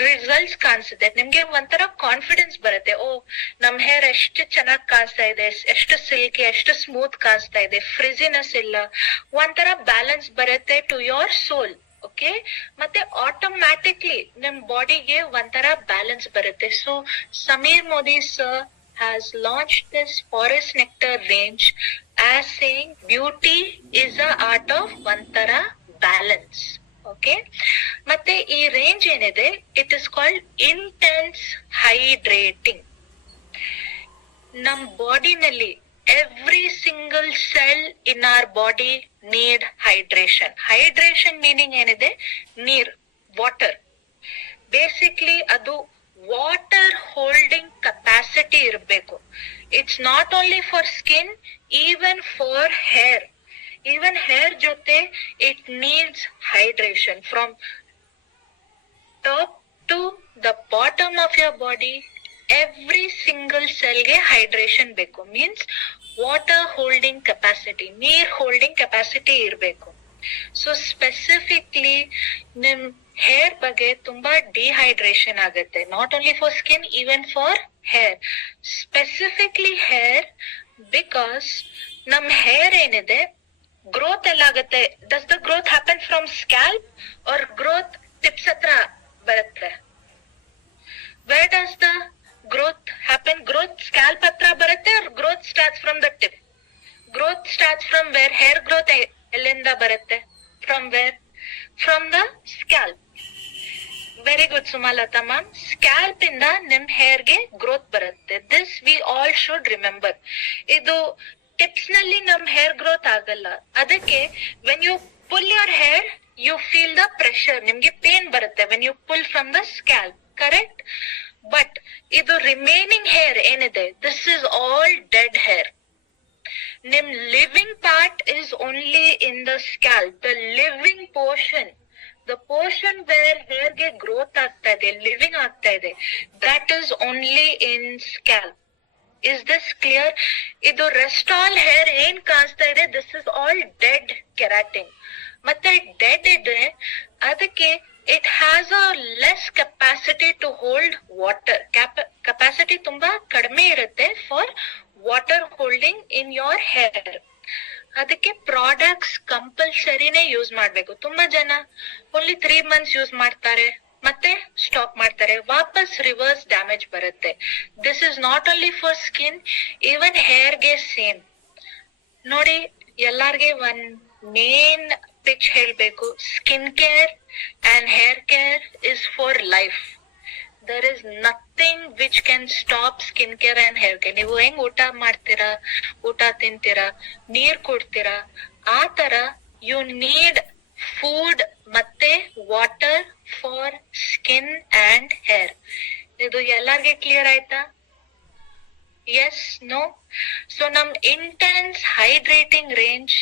Results ಕಾಣಿಸುತ್ತೆ, ನಿಮ್ಗೆ ಒಂಥರ ಕಾನ್ಫಿಡೆನ್ಸ್ ಬರುತ್ತೆ. ಓ, ನಮ್ ಹೇರ್ ಎಷ್ಟು ಚೆನ್ನಾಗಿ ಕಾಣಿಸ್ತಾ ಇದೆ, ಎಷ್ಟು ಸಿಲ್ಕಿ, ಎಷ್ಟು ಸ್ಮೂತ್ ಕಾಣಿಸ್ತಾ ಇದೆ, ಫ್ರಿಜಿನೆಸ್ ಇಲ್ಲ, ಒಂಥರ ಬ್ಯಾಲೆನ್ಸ್ ಬರುತ್ತೆ ಟು ಯೋರ್ ಸೋಲ್. ಓಕೆ, ಮತ್ತೆ ಆಟೋಮ್ಯಾಟಿಕ್ಲಿ ನಿಮ್ ಬಾಡಿಗೆ ಒಂಥರ ಬ್ಯಾಲೆನ್ಸ್ ಬರುತ್ತೆ. So Sameer Modi sir has launched this forest nectar range as saying beauty is a art of ಒಂಥರ ಬ್ಯಾಲೆನ್ಸ್. ಓಕೆ, ಮತ್ತೆ ಈ ರೇಂಜ್ ಏನಿದೆ, it is called intense hydrating. ನಮ್ ಬಾಡಿನಲ್ಲಿ every single cell in our body need hydration. Hydration meaning ಏನಿದೆ, ನೀರ್, water. Basically ಅದು water holding capacity ಇರಬೇಕು. It's not only for skin, even for hair. Even hair ಜೊತೆ it needs hydration from top to the bottom of your body. Every single ಸೆಲ್ಗೆ hydration ಬೇಕು. Means water holding capacity, ನೀರ್ holding capacity ಇರಬೇಕು. So specifically ನಿಮ್ hair ಬಗ್ಗೆ ತುಂಬಾ dehydration ಆಗುತ್ತೆ. Not only for skin, even for hair. Specifically hair, because ನಮ್ hair ಏನಿದೆ, ಗ್ರೋತ್ ಎಲ್ಲ ಆಗುತ್ತೆ. Does the growth happen from scalp or growth tips ಹತ್ರ ಬರುತ್ತೆ? Where does the growth happen? Growth scalp ಹತ್ರ ಬರುತ್ತೆ, or growth starts from the tip? Growth starts from where? Hair growth ಎಲ್ಲಿಂದ ಬರುತ್ತೆ? From where? From the scalp. Very good Sumalatha ma'am. Scalp ಇಂದ ನಿಮ್ hair ಗೆ growth ಬರುತ್ತೆ. This we all should remember. ಇದು tips ನಲ್ಲಿ ನಮ್ ಹೇರ್ ಗ್ರೋತ್ ಆಗಲ್ಲ. ಅದಕ್ಕೆ when you pull your hair, you feel the pressure, ನಿಮ್ಗೆ ಪೇನ್ ಬರುತ್ತೆ when you pull from the scalp. Correct? But ಇದು ರಿಮೈನಿಂಗ್ ಹೇರ್ ಏನಿದೆ, this is all dead hair. ನಿಮ್ living part is only in the scalp. The living portion, the portion where hair ಗೆ growth ಆಗ್ತಾ ಇದೆ, living ಆಗ್ತಾ ಇದೆ, that is only in scalp. Is this clear? ಇದು rest all hair ಏನ್ ಕಾಣಿಸ್ತಾ ಇದೆ, this is all dead keratin. ಮತ್ತೆ ಡೆಡ್ ಇದೆ, ಅದಕ್ಕೆ it has a less capacity to hold water. Capacity ತುಂಬಾ ಕಡಿಮೆ ಇರುತ್ತೆ for water holding in your hair. ಅದಕ್ಕೆ ಪ್ರಾಡಕ್ಟ್ಸ್ ಕಂಪಲ್ಸರಿನೇ ಯೂಸ್ ಮಾಡ್ಬೇಕು. ತುಂಬಾ ಜನ ಓನ್ಲಿ 3 months ಯೂಸ್ ಮಾಡ್ತಾರೆ, ಮತ್ತೆ ಸ್ಟಾಪ್ ಮಾಡ್ತಾರೆ, ವಾಪಸ್ ರಿವರ್ಸ್ ಡ್ಯಾಮೇಜ್ ಬರುತ್ತೆ. This is not only for skin, even hair ಗೆ ಸೇಮ್. ನೋಡಿ, ಎಲ್ಲಾರ್ಗೆ ಒಂದ್ ಮೇನ್ ಪಿಚ್ ಹೇಳ್ಬೇಕು. Skin care and hair care is for life. There is nothing which can stop skin care and hair care. ನೀವು ಹೆಂಗ್ ಊಟ ಮಾಡ್ತೀರಾ, ಊಟ ತಿಂತೀರಾ, ನೀರ್ ಕುಡ್ತೀರಾ, ಆ ತರ ಯು ನೀಡ್ ಫುಡ್ ಮತ್ತೆ water for skin and hair. ಇದು ಎಲ್ಲಾರ್ಗೆ ಕ್ಲಿಯರ್ ಆಯ್ತಾ? Yes, no? ಸೊ ನಮ್ ಇಂಟೆನ್ಸ್ ಹೈಡ್ರೇಟಿಂಗ್ ರೇಂಜ್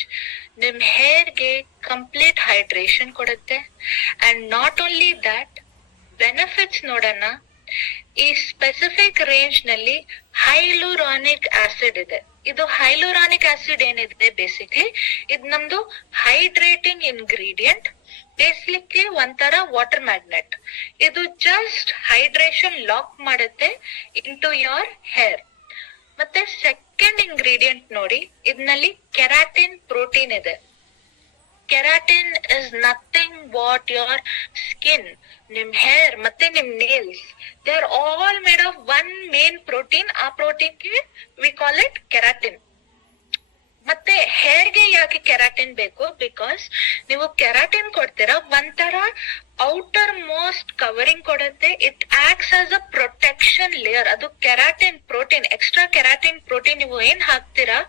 ನಿಮ್ ಹೇರ್ ಗೆ ಕಂಪ್ಲೀಟ್ ಹೈಡ್ರೇಷನ್ ಕೊಡುತ್ತೆ. And not only that, benefits ನೋಡೋಣ. ಈ ಸ್ಪೆಸಿಫಿಕ್ ರೇಂಜ್ ನಲ್ಲಿ ಹೈಲುರಾನಿಕ್ ಆಸಿಡ್ ಇದೆ. ಇದು ಹೈಲುರಾನಿಕ್ ಆಸಿಡ್ ಏನಿದೆ, ಬೇಸಿಕ್ಲಿ ಇದು ನಮ್ದು ಹೈಡ್ರೇಟಿಂಗ್ ಇಂಗ್ರೀಡಿಯಂಟ್. ಬೇಸಿಕ್ಲಿ ಒಂಥರ ವಾಟರ್ ಮ್ಯಾಗ್ನೆಟ್. ಇದು ಜಸ್ಟ್ ಹೈಡ್ರೇಷನ್ ಲಾಕ್ ಮಾಡುತ್ತೆ ಇನ್ ಟು ಯೋರ್ ಹೇರ್. ಮತ್ತೆ ಸೆಕೆಂಡ್ ಇಂಗ್ರೀಡಿಯಂಟ್ ನೋಡಿ, ಇದರಲ್ಲಿ ಕೆರಾಟಿನ್ ಪ್ರೋಟೀನ್ ಇದೆ. Keratin is nothing what your skin, ನಿಮ್ ಹೇರ್ ಮತ್ತೆ ನಿಮ್ nails, they are all made of one main protein. ಆ ಪ್ರೋಟೀನ್ ಗೆ ವಿ ಕಾಲ್ ಇಟ್ ಕೆರಾಟಿನ್. ಮತ್ತೆ ಹೇರ್ ಗೆ ಯಾಕೆ ಕೆರಾಟಿನ್ ಬೇಕು? ಬಿಕಾಸ್ ನೀವು ಕೆರಾಟಿನ್ ಕೊಡ್ತೀರಾ, ಒಂಥರ ಔಟರ್ ಮೋಸ್ಟ್ ಕವರಿಂಗ್ ಕೊಡುತ್ತೆ. It acts as a protection layer. ಅದು keratin protein, extra keratin protein ನೀವು ಏನ್ ಹಾಕ್ತೀರಾ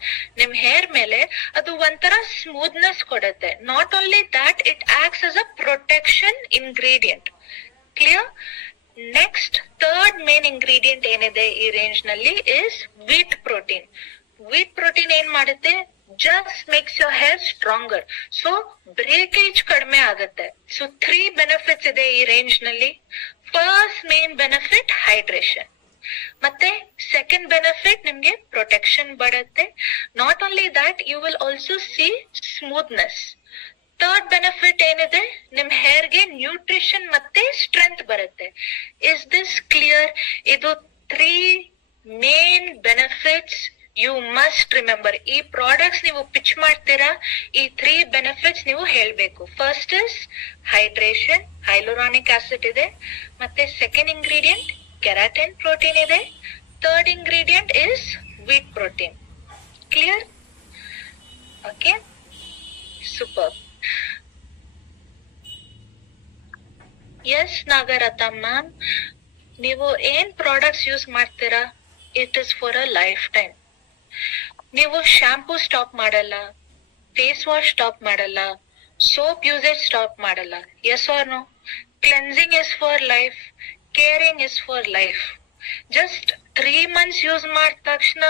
ನಿಮ್ ಹೇರ್ ಮೇಲೆ, ಅದು ಒಂಥರ ಸ್ಮೂತ್ನೆಸ್ ಕೊಡುತ್ತೆ. Not only that, it acts as a protection ingredient. Clear? Next third main ingredient ಏನಿದೆ ಈ ರೇಂಜ್ ನಲ್ಲಿ is wheat protein. Wheat protein ಏನ್ ಮಾಡುತ್ತೆ? Just makes your hair stronger. So breakage ಕಡಿಮೆ ಆಗುತ್ತೆ. ಸೊ 3 ಬೆನಿಫಿಟ್ಸ್ ಇದೆ ಈ ರೇಂಜ್ ನಲ್ಲಿ. ಫಸ್ಟ್ ಮೇನ್ ಬೆನಿಫಿಟ್ ಹೈಡ್ರೇಷನ್, ಮತ್ತೆ ಸೆಕೆಂಡ್ ಬೆನಿಫಿಟ್ ನಿಮ್ಗೆ ಪ್ರೊಟೆಕ್ಷನ್ ಬರುತ್ತೆ. Not only that, you will also see smoothness. Third benefit ಏನಿದೆ, ನಿಮ್ ಹೇರ್ಗೆ ನ್ಯೂಟ್ರಿಷನ್ ಮತ್ತೆ ಸ್ಟ್ರೆಂತ್ ಬರುತ್ತೆ. Is this clear? ಇದು 3 main benefits you must remember. ಈ ಪ್ರಾಡಕ್ಟ್ಸ್ ನೀವು ಪಿಚ್ ಮಾಡ್ತೀರಾ, ಈ 3 ಬೆನಿಫಿಟ್ಸ್ ನೀವು ಹೇಳ್ಬೇಕು. First is hydration, hyaluronic acid ಇದೆ. ಮತ್ತೆ ಸೆಕೆಂಡ್ ಇಂಗ್ರೀಡಿಯಂಟ್ ಕೆರಾಟಿನ್ ಪ್ರೋಟೀನ್ ಇದೆ. Third ingredient is wheat protein. Clear? Okay, super. Yes, Nagarata ma'am, ನೀವು ಏನ್ ಪ್ರಾಡಕ್ಟ್ಸ್ ಯೂಸ್ ಮಾಡ್ತೀರಾ, it is for a lifetime. ನೀವು ಶಾಂಪೂ ಸ್ಟಾಪ್ ಮಾಡಲ್ಲ, ಫೇಸ್ ವಾಶ್ ಸ್ಟಾಪ್ ಮಾಡಲ್ಲ, soap usage stop ಮಾಡಲ್ಲ. Yes or no? Cleansing is for life, caring is for life. Just 3 months use ಮಾಡಿದ ತಕ್ಷಣ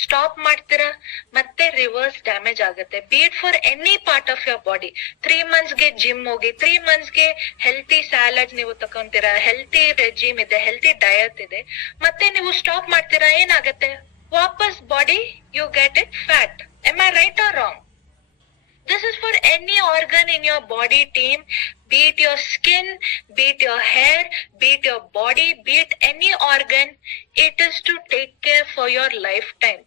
stop ಮಾಡ್ತೀರಾ, ಮತ್ತೆ reverse damage ಆಗುತ್ತೆ. Be it for any part of your body. 3 monthsಗೆ gym ಹೋಗಿ, 3 monthsಗೆ ಹೆಲ್ತಿ ಸ್ಯಾಲಡ್ ನೀವು ತಕೊಂತೀರಾ, ಹೆಲ್ತಿ ರೆಜಿಮ್ ಇದೆ, ಹೆಲ್ತಿ ಡಯಟ್ ಇದೆ, ಮತ್ತೆ ನೀವು ಸ್ಟಾಪ್ ಮಾಡ್ತೀರಾ, ಏನಾಗತ್ತೆ? ವಾಪಸ್ body you get it fat. Am I right or wrong? This is for any organ in your body, team. Be it your skin, be it your hair, be it your body, be it any organ. It is to take care for your lifetime.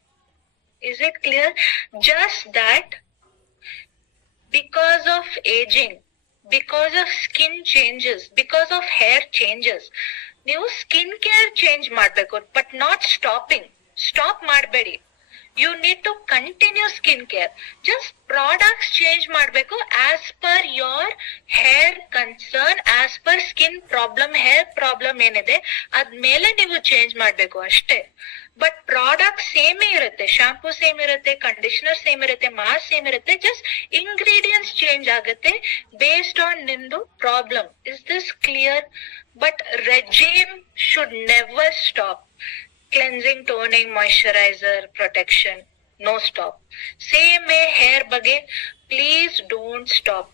Is it clear? Just that because of aging, because of skin changes, because of hair changes, ನೀವು skin care change ಮಾಡ್ಬೇಕು, but not stopping. Stop ಮಾಡಬೇಡಿ. You need to continue skin care. Just products change ಮಾಡಬೇಕು as per your hair concern, as per skin problem, hair problem ಏನಿದೆ ಅದ್ಮೇಲೆ ನೀವು change ಮಾಡಬೇಕು ಅಷ್ಟೇ. But product same ಇರುತ್ತೆ, shampoo same ಇರುತ್ತೆ, ಕಂಡೀಷನರ್ ಸೇಮ್ ಇರುತ್ತೆ, ಮಾಸ್ಕ್ ಸೇಮ್ ಇರುತ್ತೆ. ಜಸ್ಟ್ ಇಂಗ್ರೀಡಿಯೆಂಟ್ಸ್ ಚೇಂಜ್ ಆಗುತ್ತೆ ಬೇಸ್ಡ್ ಆನ್ ನಿಮ್ದು problem. Is this clear? But regime should never stop. Cleansing, toning, moisturizer, protection, no stop. Same way hair ಬಗ್ಗೆ please don't stop.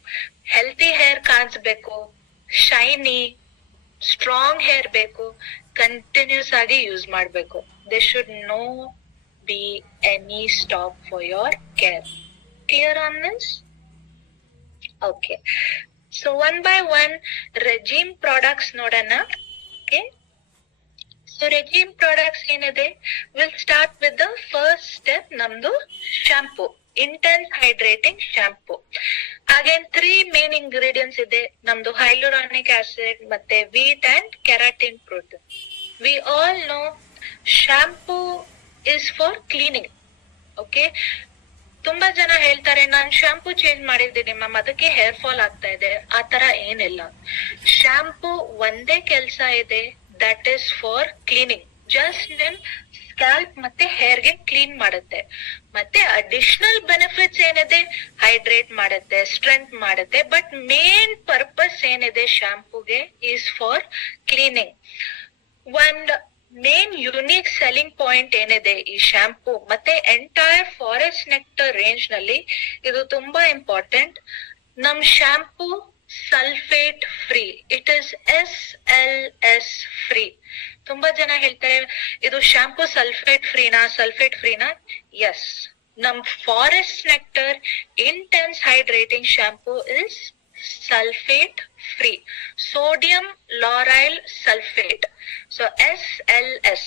Healthy hair ಕಾಣಿಸ್ಬೇಕು, shiny, strong hair ಬೇಕು, continuous ಆಗಿ use ಮಾಡಬೇಕು. There should no be any stop for your care. Clear on this? Okay. So one by one regime products ನೋಡೋಣ. Okay. So regime products ಏನಿದೆ, we'll start with the first step, ನಮ್ದು shampoo, intense hydrating shampoo. Again 3 main ingredients ಇದೆ ನಮ್ದು, hyaluronic acid ಮತ್ತೆ wheat and keratin protein. We all know shampoo is for cleaning. Okay, ತುಂಬಾ ಜನ ಹೇಳ್ತಾರೆ ನಾನ್ shampoo change ಮಾಡಿದ್ದೀನಿ ma'am ಅದಕ್ಕೆ ಹೇರ್ ಫಾಲ್ ಆಗ್ತಾ ಇದೆ. ಆತರ ಏನಿಲ್ಲ. ಶಾಂಪೂ ಒಂದೇ ಕೆಲ್ಸ ಇದೆ, that is for cleaning. Just ನಿಮ್ ಸ್ಕ್ಯಾಲ್ಪ್ ಮತ್ತೆ ಹೇರ್ಗೆ ಕ್ಲೀನ್ ಮಾಡುತ್ತೆ. ಮತ್ತೆ ಅಡಿಷನಲ್ ಬೆನಿಫಿಟ್ಸ್ ಏನಿದೆ, ಹೈಡ್ರೇಟ್ ಮಾಡುತ್ತೆ, ಸ್ಟ್ರೆಂತ್ ಮಾಡುತ್ತೆ. ಬಟ್ ಮೇನ್ ಪರ್ಪಸ್ ಏನಿದೆ ಶಾಂಪೂಗೆ ಈಸ್ ಫಾರ್ ಕ್ಲೀನಿಂಗ್. ಒಂದ್ ಮೇನ್ ಯುನಿಕ್ ಸೆಲ್ಲಿಂಗ್ ಪಾಯಿಂಟ್ ಏನಿದೆ ಈ ಶಾಂಪೂ ಮತ್ತೆ ಎಂಟೈರ್ ಫಾರೆಸ್ಟ್ ನೆಕ್ಟರ್ ರೇಂಜ್ ನಲ್ಲಿ, ಇದು ತುಂಬಾ ಇಂಪಾರ್ಟೆಂಟ್. ನಮ್ shampoo sulphate free. It is SLS free. ತುಂಬಾ ಜನ ಹೇಳ್ತಾರೆ ಇದು ಶಾಂಪೂ ಸಲ್ಫೇಟ್ ಫ್ರೀನಾ? ಎಸ್. ನಮ್ Forest Nectar intense hydrating shampoo is sulphate free, sodium lauryl sulphate. So SLS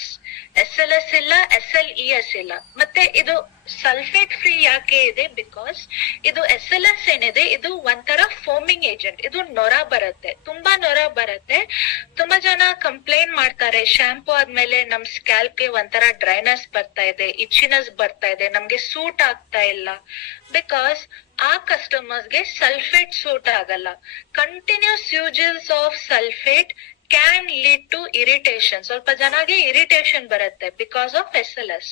ಇಲ್ಲ, SLES ಇಲ್ಲ. ಮತ್ತೆ ಇದು ಸಲ್ಫೇಟ್ ಫ್ರೀ ಯಾಕೆ ಇದೆ? ಬಿಕಾಸ್ ಇದು SLS ಏನಿದೆ ಇದು ಒಂಥರ ಫೋಮಿಂಗ್ ಏಜೆಂಟ್. ಇದು ನೊರ ಬರುತ್ತೆ, ತುಂಬಾ ನೊರ ಬರುತ್ತೆ. ತುಂಬಾ ಜನ ಕಂಪ್ಲೇಂಟ್ ಮಾಡ್ತಾರೆ ಶಾಂಪೂ ಆದ್ಮೇಲೆ ನಮ್ ಸ್ಕ್ಯಾಲ್ಪ್ಗೆ ಒಂಥರ ಡ್ರೈನೆಸ್ ಬರ್ತಾ ಇದೆ, ಇಚಿನೆಸ್ ಬರ್ತಾ ಇದೆ, ನಮ್ಗೆ ಸೂಟ್ ಆಗ್ತಾ ಇಲ್ಲ. ಬಿಕಾಸ್ ಆ ಕಸ್ಟಮರ್ಸ್ಗೆ ಸಲ್ಫೇಟ್ ಸೂಟ್ ಆಗಲ್ಲ. Continuous uses of sulphate can lead to irritation. ಸ್ವಲ್ಪ ಜನಗೆ ಇರಿಟೇಷನ್ ಬರುತ್ತೆ because of SLS.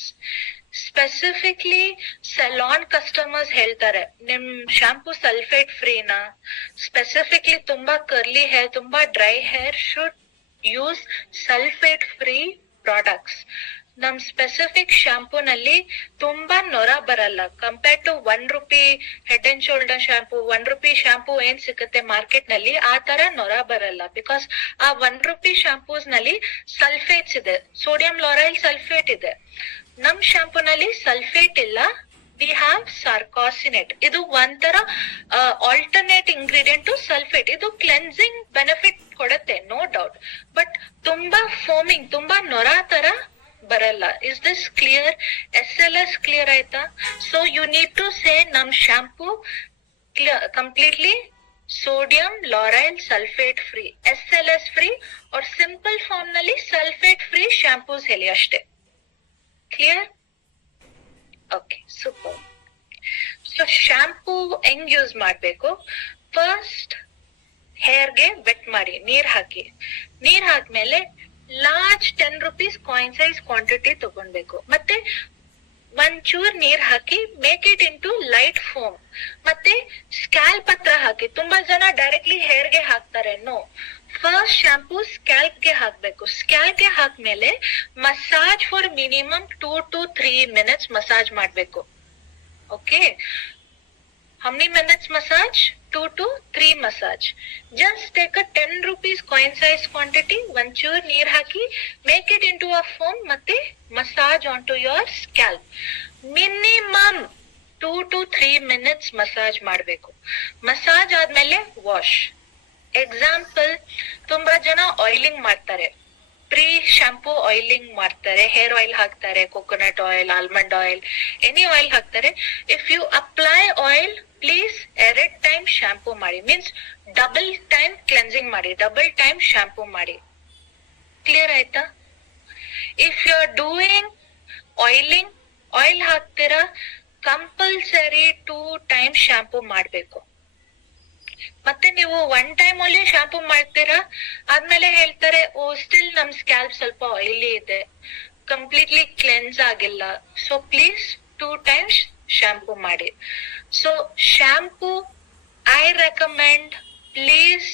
Specifically salon customers ಹೇಳ್ತಾರೆ ನಿಮ್ ಶಾಂಪೂ ಸಲ್ಫೇಟ್ ಫ್ರೀನಾ? ಸ್ಪೆಸಿಫಿಕ್ಲಿ ತುಂಬಾ ಕರ್ಲಿ ಹೇರ್, ತುಂಬಾ dry hair should use sulphate free products. ನಮ್ ಸ್ಪೆಸಿಫಿಕ್ ಶಾಂಪೂ ನಲ್ಲಿ ತುಂಬಾ ನೊರ ಬರಲ್ಲ. Compare to ₹1 head and shoulder shampoo, ₹1 shampoo ಏನ್ ಸಿಗುತ್ತೆ ಮಾರ್ಕೆಟ್ ನಲ್ಲಿ, ಆ ತರ ನೊರ ಬರಲ್ಲ. ಬಿಕಾಸ್ ಆ ₹1 ಶಾಂಪೂಸ್ ನಲ್ಲಿ ಸಲ್ಫೇಟ್ಸ್ ಇದೆ, ಸೋಡಿಯಂ ಲಾರೈಲ್ ಸಲ್ಫೇಟ್ ಇದೆ. ನಮ್ ಶಾಂಪೂ ನಲ್ಲಿ ಸಲ್ಫೇಟ್ ಇಲ್ಲ, ವಿ ಹ್ಯಾವ್ ಸಾರ್ಕಾಸಿನೇಟ್. ಇದು ಒಂಥರ ಆಲ್ಟರ್ನೇಟ್ ಇಂಗ್ರೀಡಿಯಂಟ್ ಟು ಸಲ್ಫೇಟ್. ಇದು ಕ್ಲೆನ್ಸಿಂಗ್ ಬೆನಿಫಿಟ್ ಕೊಡುತ್ತೆ, ನೋ ಡೌಟ್. ಬಟ್ ತುಂಬಾ ಫೋಮಿಂಗ್, ತುಂಬಾ ನೊರ ತರ ಬರಲ್ಲ. Is this clear? SLS clear ಆಯ್ತಾ? So you need to say ನಮ್ shampoo completely sodium lauryl sulphate free, SLS free, और ಸಿಂಪಲ್ ಫಾರ್ಮ್ ನಲ್ಲಿ ಸಲ್ಫೇಟ್ ಫ್ರೀ ಶಾಂಪೂಸ್ ಹೇಳಿ ಅಷ್ಟೇ. Clear? Okay, super. So shampoo ಹೆಂಗ್ ಯೂಸ್ ಮಾಡ್ಬೇಕು? ಫಸ್ಟ್ ಹೇರ್ಗೆ ವೆಟ್ ಮಾಡಿ, ನೀರ್ ಹಾಕಿ. ನೀರ್ ಹಾಕ್ಮೇಲೆ large 10 rupees coin size quantity ತಗೊಳ್ಬೇಕು. ಮತ್ತೆ ಒಂಚೂರ್ ನೀರ್ ಹಾಕಿ make it into light foam. ಮತ್ತೆ ಸ್ಕ್ಯಾಲ್ಪ್ ಹತ್ರ ಹಾಕಿ. ತುಂಬಾ ಜನ ಡೈರೆಕ್ಟ್ಲಿ ಹೇರ್ಗೆ ಹಾಕ್ತಾರೆ. ನೋ, ಫಸ್ಟ್ ಶಾಂಪೂ ಸ್ಕ್ಯಾಲ್ಪ್ ಗೆ ಹಾಕ್ಬೇಕು. ಸ್ಕ್ಯಾಲ್ಪ್ ಗೆ ಹಾಕ್ಮೇಲೆ massage for minimum 2 to 3 minutes massage ಮಾಡ್ಬೇಕು. Okay, how many minutes massage? 2 to 3 massage. Just take a 10 rupees coin size quantity, ಒಂಚೂರ್ ನೀರ್ ಹಾಕಿ, make it into a foam, ಮತ್ತೆ massage onto your scalp. Minimum 2 to 3 minutes massage ಮಾಡ್ಬೇಕು. Massage ಆದ್ಮೇಲೆ wash. Example, ತುಂಬಾ ಜನ oiling ಮಾಡ್ತಾರೆ, pre shampoo oiling ಮಾಡ್ತಾರೆ. Hair oil ಹಾಕ್ತಾರೆ, coconut oil, almond oil, any oil ಹಾಕ್ತಾರೆ. If you apply oil, please 2 time shampoo ಮಾಡಿ. ಮೀನ್ಸ್ ಡಬಲ್ ಟೈಮ್ ಕ್ಲೆನ್ಸಿಂಗ್ ಮಾಡಿ, ಡಬಲ್ ಟೈಮ್ ಶಾಂಪೂ ಮಾಡಿ. ಕ್ಲಿಯರ್ ಆಯ್ತಾ? If you are doing oiling, oil ಹಾಕ್ತೀರಾ, compulsory 2 time shampoo ಮಾಡ್ಬೇಕು. ಮತ್ತೆ ನೀವು 1 ಟೈಮ್ ಅಲ್ಲಿ ಶಾಂಪೂ ಮಾಡ್ತೀರಾ, ಆದ್ಮೇಲೆ ಹೇಳ್ತಾರೆ, ಓ ಸ್ಟಿಲ್ ನಮ್ ಸ್ಕ್ಯಾಲ್ಪ್ ಸ್ವಲ್ಪ ಆಯಿಲಿ ಇದೆ, ಕಂಪ್ಲೀಟ್ಲಿ ಕ್ಲೆನ್ಸ್ ಆಗಿಲ್ಲ. ಸೊ ಪ್ಲೀಸ್ 2 ಟೈಮ್ಸ್ ಶಾಂಪೂ ಮಾಡಿ. So shampoo I recommend, please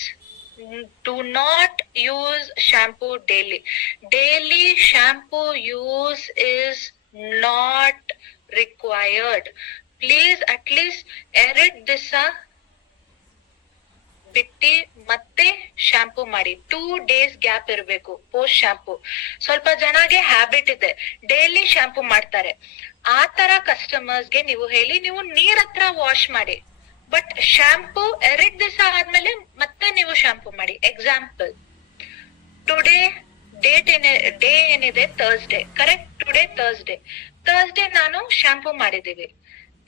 do not use shampoo daily. Daily shampoo use is not required. Please at least 2 ದಿವಸ ಬಿಟ್ಟಿ ಮತ್ತೆ ಶಾಂಪೂ ಮಾಡಿ. 2 days ಗ್ಯಾಪ್ ಇರಬೇಕು ಪೋಸ್ಟ್ ಶಾಂಪೂ. ಸ್ವಲ್ಪ ಜನಗೆ habit ಇದೆ, daily shampoo ಮಾಡ್ತಾರೆ. ಆ ತರ ಕಸ್ಟಮರ್ಸ್ಗೆ ನೀವು ಹೇಳಿ, ನೀವು ನೀರ್ ಹತ್ರ ವಾಶ್ ಮಾಡಿ, ಬಟ್ ಶಾಂಪೂ 2 ದಿವಸ ಆದ್ಮೇಲೆ ಮತ್ತೆ ನೀವು ಶಾಂಪೂ ಮಾಡಿ. ಎಕ್ಸಾಂಪಲ್, ಟುಡೇ ಡೇ ಏನಿದೆ, ಥರ್ಸ್ಡೇ, ಕರೆಕ್ಟ್? ಟುಡೇ ಥರ್ಸ್ಡೇ ನಾನು ಶಾಂಪೂ ಮಾಡಿದೀವಿ.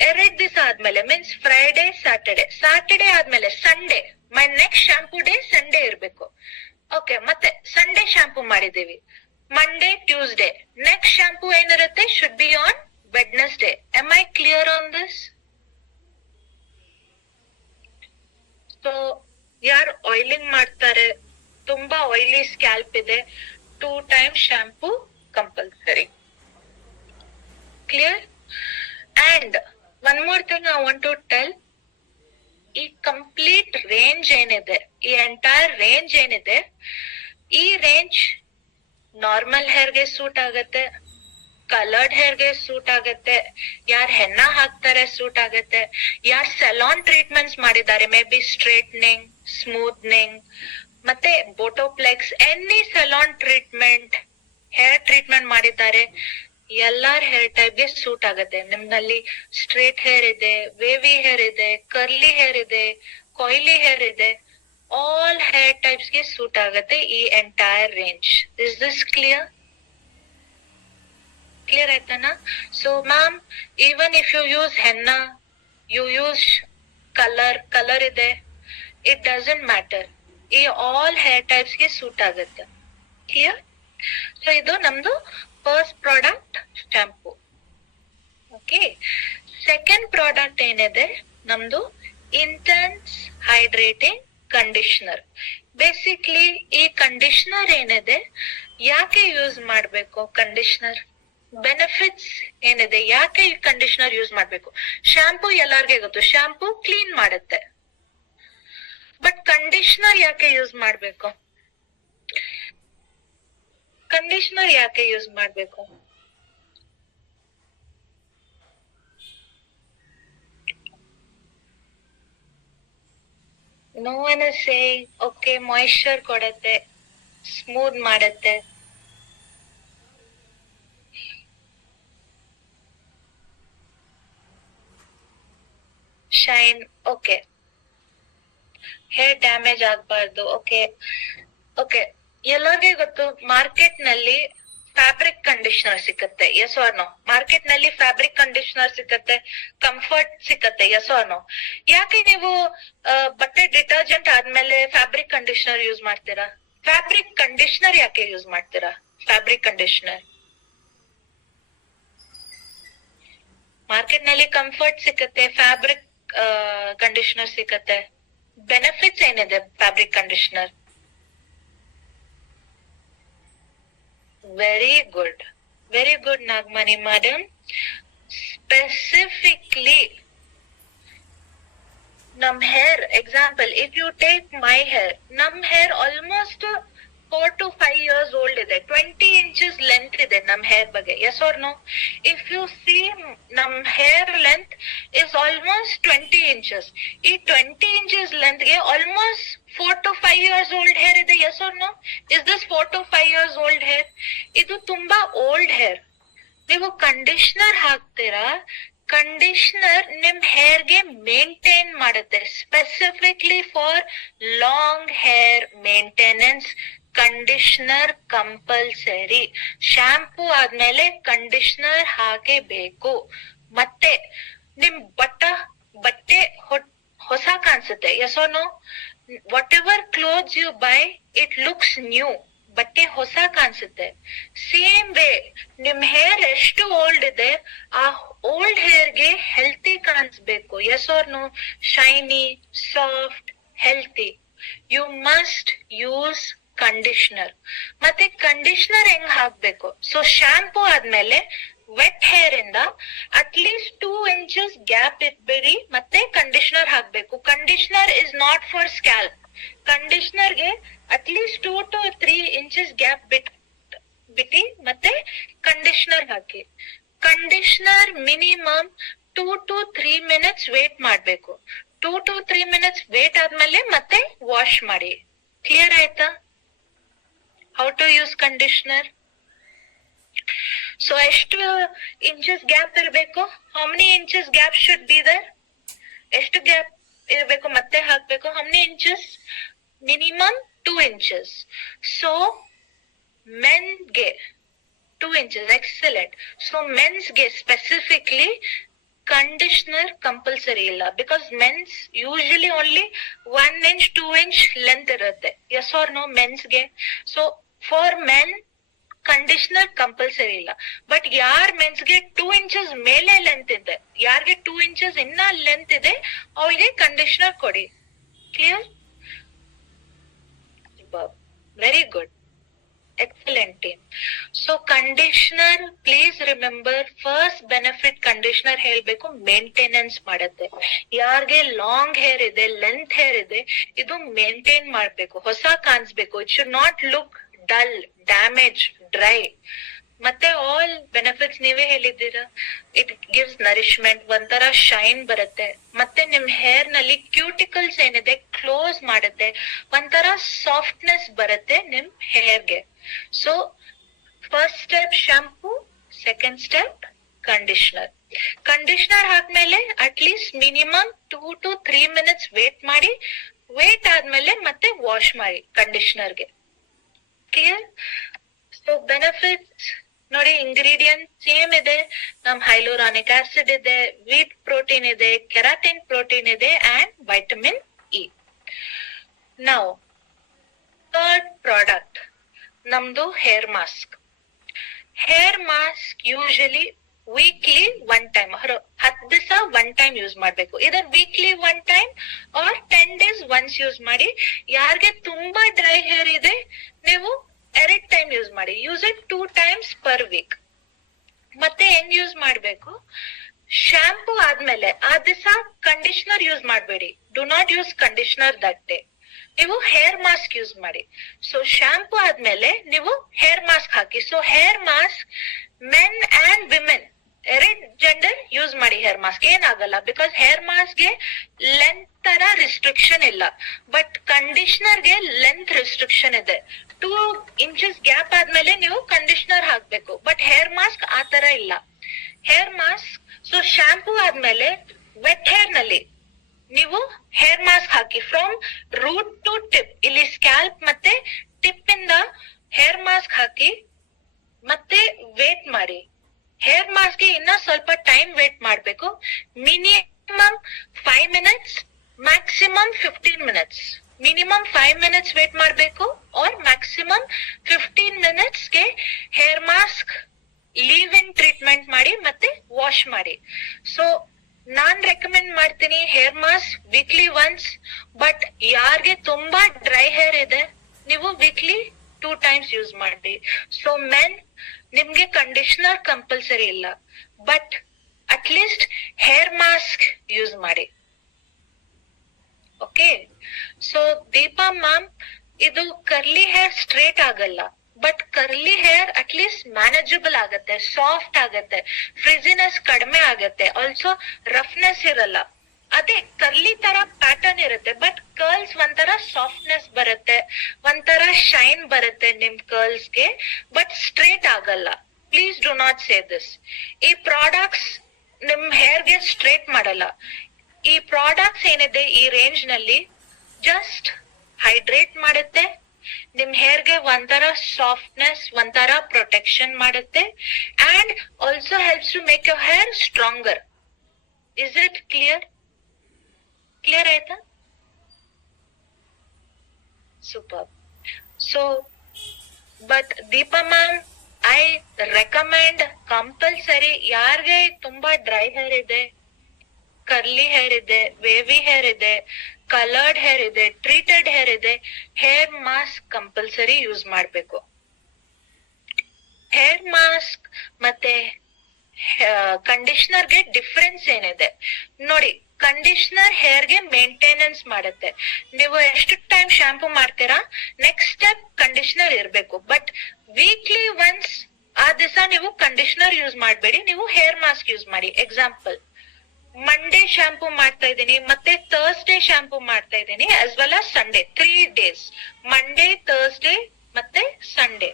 2 ದಿವಸ ಆದ್ಮೇಲೆ ಮೀನ್ಸ್ ಫ್ರೈಡೆ, ಸ್ಯಾಟರ್ಡೆ ಆದ್ಮೇಲೆ Sunday, my next shampoo day Sunday ಇರ್ಬೇಕು. ಓಕೆ, ಮತ್ತೆ ಸಂಡೇ ಶಾಂಪೂ ಮಾಡಿದೀವಿ, ಮಂಡೇ, ಟ್ಯೂಸ್ಡೇ, ನೆಕ್ಸ್ಟ್ ಶಾಂಪೂ ಏನಿರುತ್ತೆ should be on Wednesday. Am I clear on this? So ಯಾರು ಆಯಿಲಿಂಗ್ ಮಾಡ್ತಾರೆ, ತುಂಬಾ ಆಯಿಲಿ ಸ್ಕ್ಯಾಲ್ಪ್ ಇದೆ, 2 time shampoo compulsory. Clear? And one more thing I want to tell, ಈ complete range ಏನಿದೆ, ಈ entire range ಏನಿದೆ, ಈ ರೇಂಜ್ ನಾರ್ಮಲ್ ಹೇರ್ಗೆ ಸೂಟ್ ಆಗತ್ತೆ, ಕಲರ್ಡ್ ಹೇರ್ಗೆ ಸೂಟ್ ಆಗತ್ತೆ, ಯಾರ್ ಹೆನ್ನ ಹಾಕ್ತಾರೆ ಸೂಟ್ ಆಗತ್ತೆ, ಯಾರ್ ಸೆಲಾನ್ ಟ್ರೀಟ್ಮೆಂಟ್ಸ್ ಮಾಡಿದ್ದಾರೆ, ಮೇ ಬಿ ಸ್ಟ್ರೇಟ್ನಿಂಗ್, ಸ್ಮೂತ್ನಿಂಗ್, ಮತ್ತೆ ಬೋಟೋಪ್ಲೆಕ್ಸ್, ಎನಿ ಸೆಲಾನ್ ಟ್ರೀಟ್ಮೆಂಟ್, ಹೇರ್ ಟ್ರೀಟ್ಮೆಂಟ್ ಮಾಡಿದ್ದಾರೆ, ಎಲ್ಲಾರ್ ಹೇರ್ ಟೈಪ್ ಗೆ ಸೂಟ್ ಆಗತ್ತೆ. ನಿಮ್ನಲ್ಲಿ ಸ್ಟ್ರೇಟ್ ಹೇರ್ ಇದೆ, ವೇವಿ ಹೇರ್ ಇದೆ, ಕರ್ಲಿ ಹೇರ್ ಇದೆ, ಕೊಯ್ಲಿ ಹೇರ್ ಇದೆ, ಆಲ್ ಹೇರ್ ಟೈಪ್ಸ್ ಗೆ ಸೂಟ್ ಆಗತ್ತೆ ಈ entire range. Is this clear? Clear ಆಯ್ತಾನ? So ma'am, even if you use henna, you use colour ಇದೆ, ಇಟ್ ಡಸಂಟ್ ಮ್ಯಾಟರ್, ಈ ಆಲ್ ಹೇರ್ ಟೈಪ್ಸ್ ಗೆ ಸೂಟ್ ಆಗತ್ತೆ. ಕ್ಲಿಯರ್? ಸೊ ಇದು ನಮ್ದು first product shampoo. Okay, second product ಏನಿದೆ ನಮ್ದು intense hydrating conditioner. Basically ಈ ಕಂಡೀಷನರ್ ಏನಿದೆ, ಯಾಕೆ ಯೂಸ್ ಮಾಡ್ಬೇಕು ಕಂಡೀಷನರ್, ಬೆನಿಫಿಟ್ಸ್ ಏನಿದೆ, ಯಾಕೆ ಈ ಕಂಡೀಷನರ್ ಯೂಸ್ ಮಾಡ್ಬೇಕು? ಶಾಂಪೂ ಎಲ್ಲಾರ್ಗೆ ಗೊತ್ತು, ಶಾಂಪೂ ಕ್ಲೀನ್ ಮಾಡುತ್ತೆ, ಬಟ್ ಕಂಡೀಷನರ್ ಯಾಕೆ ಯೂಸ್ ಮಾಡ್ಬೇಕು? ಕಂಡೀಷನರ್ ಯಾಕೆ ಯೂಸ್ ಮಾಡ್ಬೇಕು? No one is saying, okay moisture ಕೊಡತ್ತೆ, ಸ್ಮೂತ್ ಮಾಡತ್ತೆ. ಶೈನ್. ಓಕೆ, ಹೇರ್ ಡ್ಯಾಮೇಜ್ ಆಗ್ಬಾರ್ದು. ಓಕೆ ಓಕೆ, ಎಲ್ಲರಿಗೂ ಗೊತ್ತು ಮಾರ್ಕೆಟ್ ನಲ್ಲಿ ಫ್ಯಾಬ್ರಿಕ್ ಕಂಡೀಷನರ್ ಸಿಕ್ಕತ್ತೆ, ಎಸ್ ಆರ್ ನೋ? ಮಾರ್ಕೆಟ್ ನಲ್ಲಿ ಫ್ಯಾಬ್ರಿಕ್ ಕಂಡೀಷನರ್ ಸಿಕ್ಕತ್ತೆ, ಕಂಫರ್ಟ್ ಸಿಕ್ಕತ್ತೆ, ಎಸ್ ಆರ್ ನೋ? ಯಾಕೆ ನೀವು ಬಟ್ಟೆ ಡಿಟರ್ಜೆಂಟ್ ಆದ್ಮೇಲೆ ಫ್ಯಾಬ್ರಿಕ್ ಕಂಡೀಷನರ್ ಯೂಸ್ ಮಾಡ್ತೀರಾ? ಫ್ಯಾಬ್ರಿಕ್ ಕಂಡೀಷನರ್ ಯಾಕೆ ಯೂಸ್ ಮಾಡ್ತೀರಾ? ಫ್ಯಾಬ್ರಿಕ್ ಕಂಡೀಷನರ್ ಮಾರ್ಕೆಟ್ ನಲ್ಲಿ ಕಂಫರ್ಟ್ ಸಿಕ್ಕತ್ತೆ, ಫ್ಯಾಬ್ರಿಕ್ ಕಂಡೀಷನರ್ ಸಿಕ್ಕತ್ತೆ. ಬೆನಿಫಿಟ್ಸ್ ಏನಿದೆ fabric conditioner? Very good, very good Nagamani madam. Specifically ನಮ್ hair, example if you take my hair, ನಮ್ hair almost 4 to 5 years old ಇದೆ. 20 inches ಲೆಂತ್ ಇದೆ ನಮ್ ಹೇರ್ ಬಗ್ಗೆ, yes or no? If you see ನಮ್ hair length is almost 20 inches. ಈ 20 inches length ಗೆ almost 4 to 5 years old hair ಇದೆ, yes or no? Is this 4 to 5 years old hair? ಇದು ತುಂಬಾ ಓಲ್ಡ್ ಹೇರ್. ನೀವು ಕಂಡೀಷನರ್ ಹಾಕ್ತೀರಾ, conditioner ನಿಮ್ hair ಗೆ ಮೇಂಟೈನ್ ಮಾಡುತ್ತೆ. Specifically for long hair maintenance conditioner compulsory. Shampoo ಆದ್ಮೇಲೆ ಕಂಡೀಷನರ್ ಹಾಕೇಬೇಕು. ಮತ್ತೆ ನಿಮ್ ಬಟ್ಟೆ ಹೊಸ ಕಾಣಿಸುತ್ತೆ, S or no? Whatever clothes you buy, it looks new. ಬಟ್ಟೆ ಹೊಸ ಕಾಣಿಸುತ್ತೆ. ಸೇಮ್ ವೇ ನಿಮ್ ಹೇರ್ ಎಷ್ಟು ಓಲ್ಡ್ ಇದೆ, ಆ ಓಲ್ಡ್ ಹೇರ್ ಗೆ ಹೆಲ್ತಿ ಕಾಣಿಸ್ಬೇಕು, yes or no? Shiny, soft, healthy. You must use conditioner. ಮತ್ತೆ ಕಂಡೀಷನರ್ ಹೆಂಗ್ ಹಾಕ್ಬೇಕು? ಸೊ ಶಾಂಪೂ ಆದ್ಮೇಲೆ ವೆಟ್ ಹೇರ್ ಇಂದ ಅಟ್ಲೀಸ್ಟ್ 2 inches ಗ್ಯಾಪ್ ಇಟ್ಬೇಡಿ, ಮತ್ತೆ ಕಂಡೀಷನರ್ ಹಾಕ್ಬೇಕು. Conditioner is not for scalp. Conditioner ಗೆ ಅಟ್ಲೀಸ್ಟ್ 2 to 3 inches ಗ್ಯಾಪ್ ಬಿಟ್ಟಿ ಮತ್ತೆ ಕಂಡೀಷನರ್ ಹಾಕಿ. Conditioner minimum 2 to 3 minutes wait ಮಾಡ್ಬೇಕು. 2 to 3 minutes ವೇಟ್ ಆದ್ಮೇಲೆ ಮತ್ತೆ ವಾಶ್ ಮಾಡಿ. ಕ್ಲಿಯರ್ ಆಯ್ತಾ? How to use conditioner? So ಎಷ್ಟು ಇಂಚಸ್ ಗ್ಯಾಪ್ ಇರ್ಬೇಕು? How many inches gap should be there? ಎಷ್ಟು ಗ್ಯಾಪ್ ಇರ್ಬೇಕು ಮತ್ತೆ ಹಾಕ್ಬೇಕು? How many inches? Minimum 2 inches. So ಮೆನ್ಗೆ 2 inches, ಎಕ್ಸಲೆಂಟ್. ಸೊ ಮೆನ್ಸ್ಗೆ ಸ್ಪೆಸಿಫಿಕ್ಲಿ ಕಂಡೀಷನರ್ ಕಂಪಲ್ಸರಿ ಇಲ್ಲ, because mens usually only 1 inch 2 inch length ಇರುತ್ತೆ, ಎಸ್ ಆರ್ ನೋ? ಮೆನ್ಸ್ಗೆ. So for men conditioner compulsory ಇಲ್ಲ. ಬಟ್ ಯಾರ್ ಮೆನ್ಸ್ಗೆ 2 inches ಮೇಲೆ ಲೆಂತ್ ಇದೆ, ಯಾರಿಗೆ 2 inches ಇನ್ನ ಲೆಂತ್ ಇದೆ, ಅವ್ರಿಗೆ ಕಂಡೀಷನರ್ ಕೊಡಿ. Clear? Very good, excellent team. So conditioner, please remember, first benefit conditioner ಹೇಳ್ಬೇಕು, ಮೇಂಟೆನೆನ್ಸ್ ಮಾಡುತ್ತೆ. ಯಾರ್ಗೆ ಲಾಂಗ್ ಹೇರ್ ಇದೆ, ಲೆಂತ್ ಹೇರ್ ಇದೆ, ಇದು ಮೇಂಟೈನ್ ಮಾಡ್ಬೇಕು, ಹೊಸ ಕಾಣಿಸ್ಬೇಕು. It should not look dull, damage, dry. ಮತ್ತೆ ಆಲ್ ಬೆನಿಫಿಟ್ಸ್ ನೀವೇ ಹೇಳಿದ್ದೀರಾ. ಇಟ್ ಗಿವ್ಸ್ ನರಿಶ್ಮೆಂಟ್, ಒಂಥರ ಶೈನ್ ಬರುತ್ತೆ. ಮತ್ತೆ ನಿಮ್ ಹೇರ್ ನಲ್ಲಿ ಕ್ಯೂಟಿಕಲ್ಸ್ ಏನಿದೆ ಕ್ಲೋಸ್ ಮಾಡುತ್ತೆ, ಒಂಥರ ಸಾಫ್ಟ್ನೆಸ್ ಬರುತ್ತೆ ನಿಮ್ ಹೇರ್ಗೆ. So first step shampoo, second step conditioner. Conditioner ಹಾದ್ಮೇಲೆ at least minimum 2 to 3 minutes wait ಮಾಡಿ. ವೇಟ್ ಆದ್ಮೇಲೆ ಮತ್ತೆ ವಾಶ್ ಮಾಡಿ ಕಂಡೀಷನರ್ಗೆ. ಕ್ಲಿಯರ್? ಸೊ ಬೆನಿಫಿಟ್ಸ್ ನೋಡಿ, ಇಂಗ್ರೀಡಿಯಂಟ್ ಸೇಮ್ ಇದೆ. ನಮ್ ಹೈಲೂರಾನಿಕ್ ಆಸಿಡ್ ಇದೆ, ವೀಟ್ ಪ್ರೋಟೀನ್ ಇದೆ, ಕೆರಾಟಿನ್ ಪ್ರೋಟೀನ್ ಇದೆ, and vitamin E. Now third product ನಮ್ದು hair mask. Hair mask usually weekly 1 time, 10 ದಿವಸ 1 time ಯೂಸ್ ಮಾಡ್ಬೇಕು. ಇದರ್ weekly 1 time R 10 days once use ಮಾಡಿ. ಯಾರಿಗೆ ತುಂಬಾ ಡ್ರೈ ಹೇರ್ ಇದೆ, ನೀವು 2 time ಯೂಸ್ ಮಾಡಿ. Use it 2 times per week. ಮತ್ತೆ ಹೆಂಗ್ ಯೂಸ್ ಮಾಡ್ಬೇಕು? ಶಾಂಪೂ ಆದ್ಮೇಲೆ ಆ ದಿವಸ ಕಂಡೀಷನರ್ ಯೂಸ್ ಮಾಡ್ಬೇಡಿ. Do not use conditioner that day. ನೀವು ಹೇರ್ ಮಾಸ್ಕ್ ಯೂಸ್ ಮಾಡಿ. ಸೊ ಶಾಂಪೂ ಆದ್ಮೇಲೆ ನೀವು hair mask hockey. So hair mask men and women, 2 gender use ಮಾಡಿ ಹೇರ್ ಮಾಸ್ಕ್, ಏನಾಗಲ್ಲ. ಬಿಕಾಸ್ ಹೇರ್ ಮಾಸ್ಕ್ ಗೆ ಲೆಂತ್ ತರ ರಿಸ್ಟ್ರಿಕ್ಷನ್ ಇಲ್ಲ, ಬಟ್ ಕಂಡೀಷನರ್ ಗೆ ಲೆಂತ್ ರಿಸ್ಟ್ರಿಕ್ಷನ್ ಇದೆ. 2 inches ಗ್ಯಾಪ್ ಆದ್ಮೇಲೆ ನೀವು ಕಂಡೀಷನರ್ ಹಾಕ್ಬೇಕು. ಬಟ್ ಹೇರ್ ಮಾಸ್ಕ್ ಆತರ ಇಲ್ಲ. ಹೇರ್ ಮಾಸ್ಕ್, ಸೊ ಶಾಂಪೂ ಆದ್ಮೇಲೆ ವೆಟ್ ಹೇರ್ ನಲ್ಲಿ ನೀವು ಹೇರ್ ಮಾಸ್ಕ್ ಹಾಕಿ ಫ್ರಮ್ ರೂಟ್ ಟು ಟಿಪ್. ಇಲ್ಲಿ ಸ್ಕ್ಯಾಲ್ಪ್ ಮತ್ತೆ ಟಿಪ್ ಇಂದ ಹೇರ್ ಮಾಸ್ಕ್ ಹಾಕಿ ಮತ್ತೆ ವೇಟ್ ಮಾಡಿ. ಹೇರ್ ಮಾಸ್ಕ್ ಗೆ ಇನ್ನ ಸ್ವಲ್ಪ ಟೈಮ್ ವೇಟ್ ಮಾಡ್ಬೇಕು. Minimum 5 minutes, maximum 15 minutes. Minimum 5 minutes wait ಮಾಡ್ಬೇಕು ಆರ್ ಮ್ಯಾಕ್ಸಿಮಮ್ 15 minutes ಗೆ hair mask leave in treatment ಮಾಡಿ ಮತ್ತೆ ವಾಶ್ ಮಾಡಿ. ಸೊ ನಾನ್ ರೆಕಮೆಂಡ್ ಮಾಡ್ತೀನಿ hair mask weekly once. But ಯಾರಿಗೆ ತುಂಬಾ ಡ್ರೈ ಹೇರ್ ಇದೆ ನೀವು ವೀಕ್ಲಿ 2 times ಯೂಸ್ ಮಾಡಿ. ಸೊ ಮೆನ್ ನಿಮ್ಗೆ ಕಂಡೀಷನರ್ ಕಂಪಲ್ಸರಿ ಇಲ್ಲ, but at least hair mask use ಮಾಡಿ. ಓಕೆ. ಸೊ ದೀಪಾ ಮ್ಯಾಮ್, ಇದು ಕರ್ಲಿ ಹೇರ್ ಸ್ಟ್ರೇಟ್ ಆಗಲ್ಲ, but curly hair at least manageable ಆಗತ್ತೆ, ಸಾಫ್ಟ್ ಆಗತ್ತೆ, ಫ್ರಿಜಿನೆಸ್ ಕಡಿಮೆ ಆಗತ್ತೆ, ಆಲ್ಸೋ ರಫ್ನೆಸ್ ಇರಲ್ಲ. ಅದೇ ಕರ್ಲಿ ತರ ಪ್ಯಾಟರ್ನ್ ಇರುತ್ತೆ, ಬಟ್ ಕರ್ಲ್ಸ್ ಒಂಥರ ಸಾಫ್ಟ್ನೆಸ್ ಬರುತ್ತೆ, ಒಂಥರ ಶೈನ್ ಬರುತ್ತೆ ನಿಮ್ ಕರ್ಲ್ಸ್ ಗೆ, ಬಟ್ ಸ್ಟ್ರೇಟ್ ಆಗಲ್ಲ. Please do not say this. ಈ ಪ್ರಾಡಕ್ಟ್ಸ್ ನಿಮ್ ಹೇರ್ ಗೆ ಸ್ಟ್ರೇಟ್ ಮಾಡಲ್ಲ. ಈ ಪ್ರಾಡಕ್ಟ್ಸ್ ಏನಿದೆ ಈ ರೇಂಜ್ ನಲ್ಲಿ ಜಸ್ಟ್ ಹೈಡ್ರೇಟ್ ಮಾಡುತ್ತೆ, ನಿಮ್ ಹೇರ್ ಗೆ ಒಂಥರ ಸಾಫ್ಟ್ನೆಸ್, ಒಂಥರ ಪ್ರೊಟೆಕ್ಷನ್ ಮಾಡುತ್ತೆ, and also helps to make your hair stronger. Is it clear? Clear ಆಯ್ತಾ? Super. So but Deepa ma'am, I recommend compulsory ಯಾರಿಗೆ ತುಂಬಾ ಡ್ರೈ ಹೇರ್ ಇದೆ, ಕರ್ಲಿ ಹೇರ್ ಇದೆ, ವೇವಿ ಹೇರ್ ಇದೆ, ಕಲರ್ಡ್ ಹೇರ್ ಇದೆ, ಟ್ರೀಟೆಡ್ ಹೇರ್ ಇದೆ, ಹೇರ್ ಮಾಸ್ಕ್ ಕಂಪಲ್ಸರಿ ಯೂಸ್ ಮಾಡ್ಬೇಕು. Hair mask ಮತ್ತೆ ಕಂಡೀಷನರ್ ಗೆ ಡಿಫರೆನ್ಸ್ ಏನಿದೆ ನೋಡಿ. ಕಂಡೀಷನರ್ ಹೇರ್ ಗೆ ಮೇಂಟೆನೆನ್ಸ್ ಮಾಡುತ್ತೆ. ನೀವು ಎಷ್ಟು ಟೈಮ್ ಶಾಂಪೂ ಮಾಡ್ತೀರಾ, ನೆಕ್ಸ್ಟ್ ಸ್ಟೆಪ್ ಕಂಡೀಷನರ್ ಇರ್ಬೇಕು. ಬಟ್ ವೀಕ್ಲಿ ಒನ್ಸ್ ಆ ದಿವಸ ನೀವು ಕಂಡೀಷನರ್ ಯೂಸ್ ಮಾಡಬೇಡಿ, ನೀವು ಹೇರ್ ಮಾಸ್ಕ್ ಯೂಸ್ ಮಾಡಿ. ಎಕ್ಸಾಂಪಲ್, ಮಂಡೇ ಶಾಂಪೂ ಮಾಡ್ತಾ ಇದ್ದೀನಿ, ಮತ್ತೆ ಥರ್ಸ್ಡೇ ಶಾಂಪೂ ಮಾಡ್ತಾ ಇದ್ದೀನಿ, as well as Sunday. 3 days, Monday, Thursday ಮತ್ತೆ Sunday.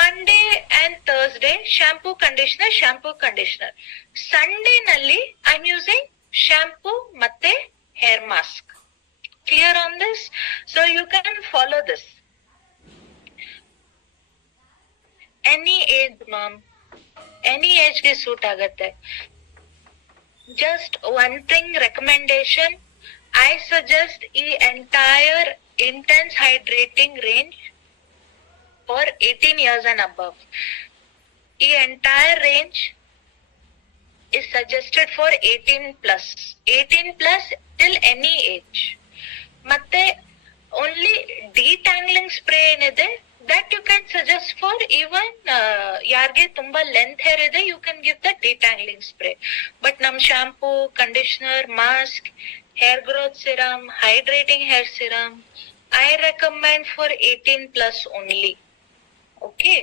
Monday and Thursday shampoo conditioner, shampoo conditioner. Sunday ನಲ್ಲಿ ಐ ಆಮ್ ಯೂಸಿಂಗ್ shampoo ಮತ್ತೆ hair mask. Clear on this? So you can follow this. Any age ma'am, any age ge suit agate. Just one thing recommendation, I suggest e entire intense hydrating range for 18 years and above. E entire range is suggested for 18 plus. 18 plus till any age. ಮತ್ತೆ only detangling spray ಏನಿದೆ that you can suggest for even ಯಾರಿಗೆ ತುಂಬಾ length hair ಇದೆ, you can give the detangling spray. But ನಮ್ shampoo, conditioner, mask, hair growth serum, hydrating hair serum, I recommend for 18 plus only. Okay.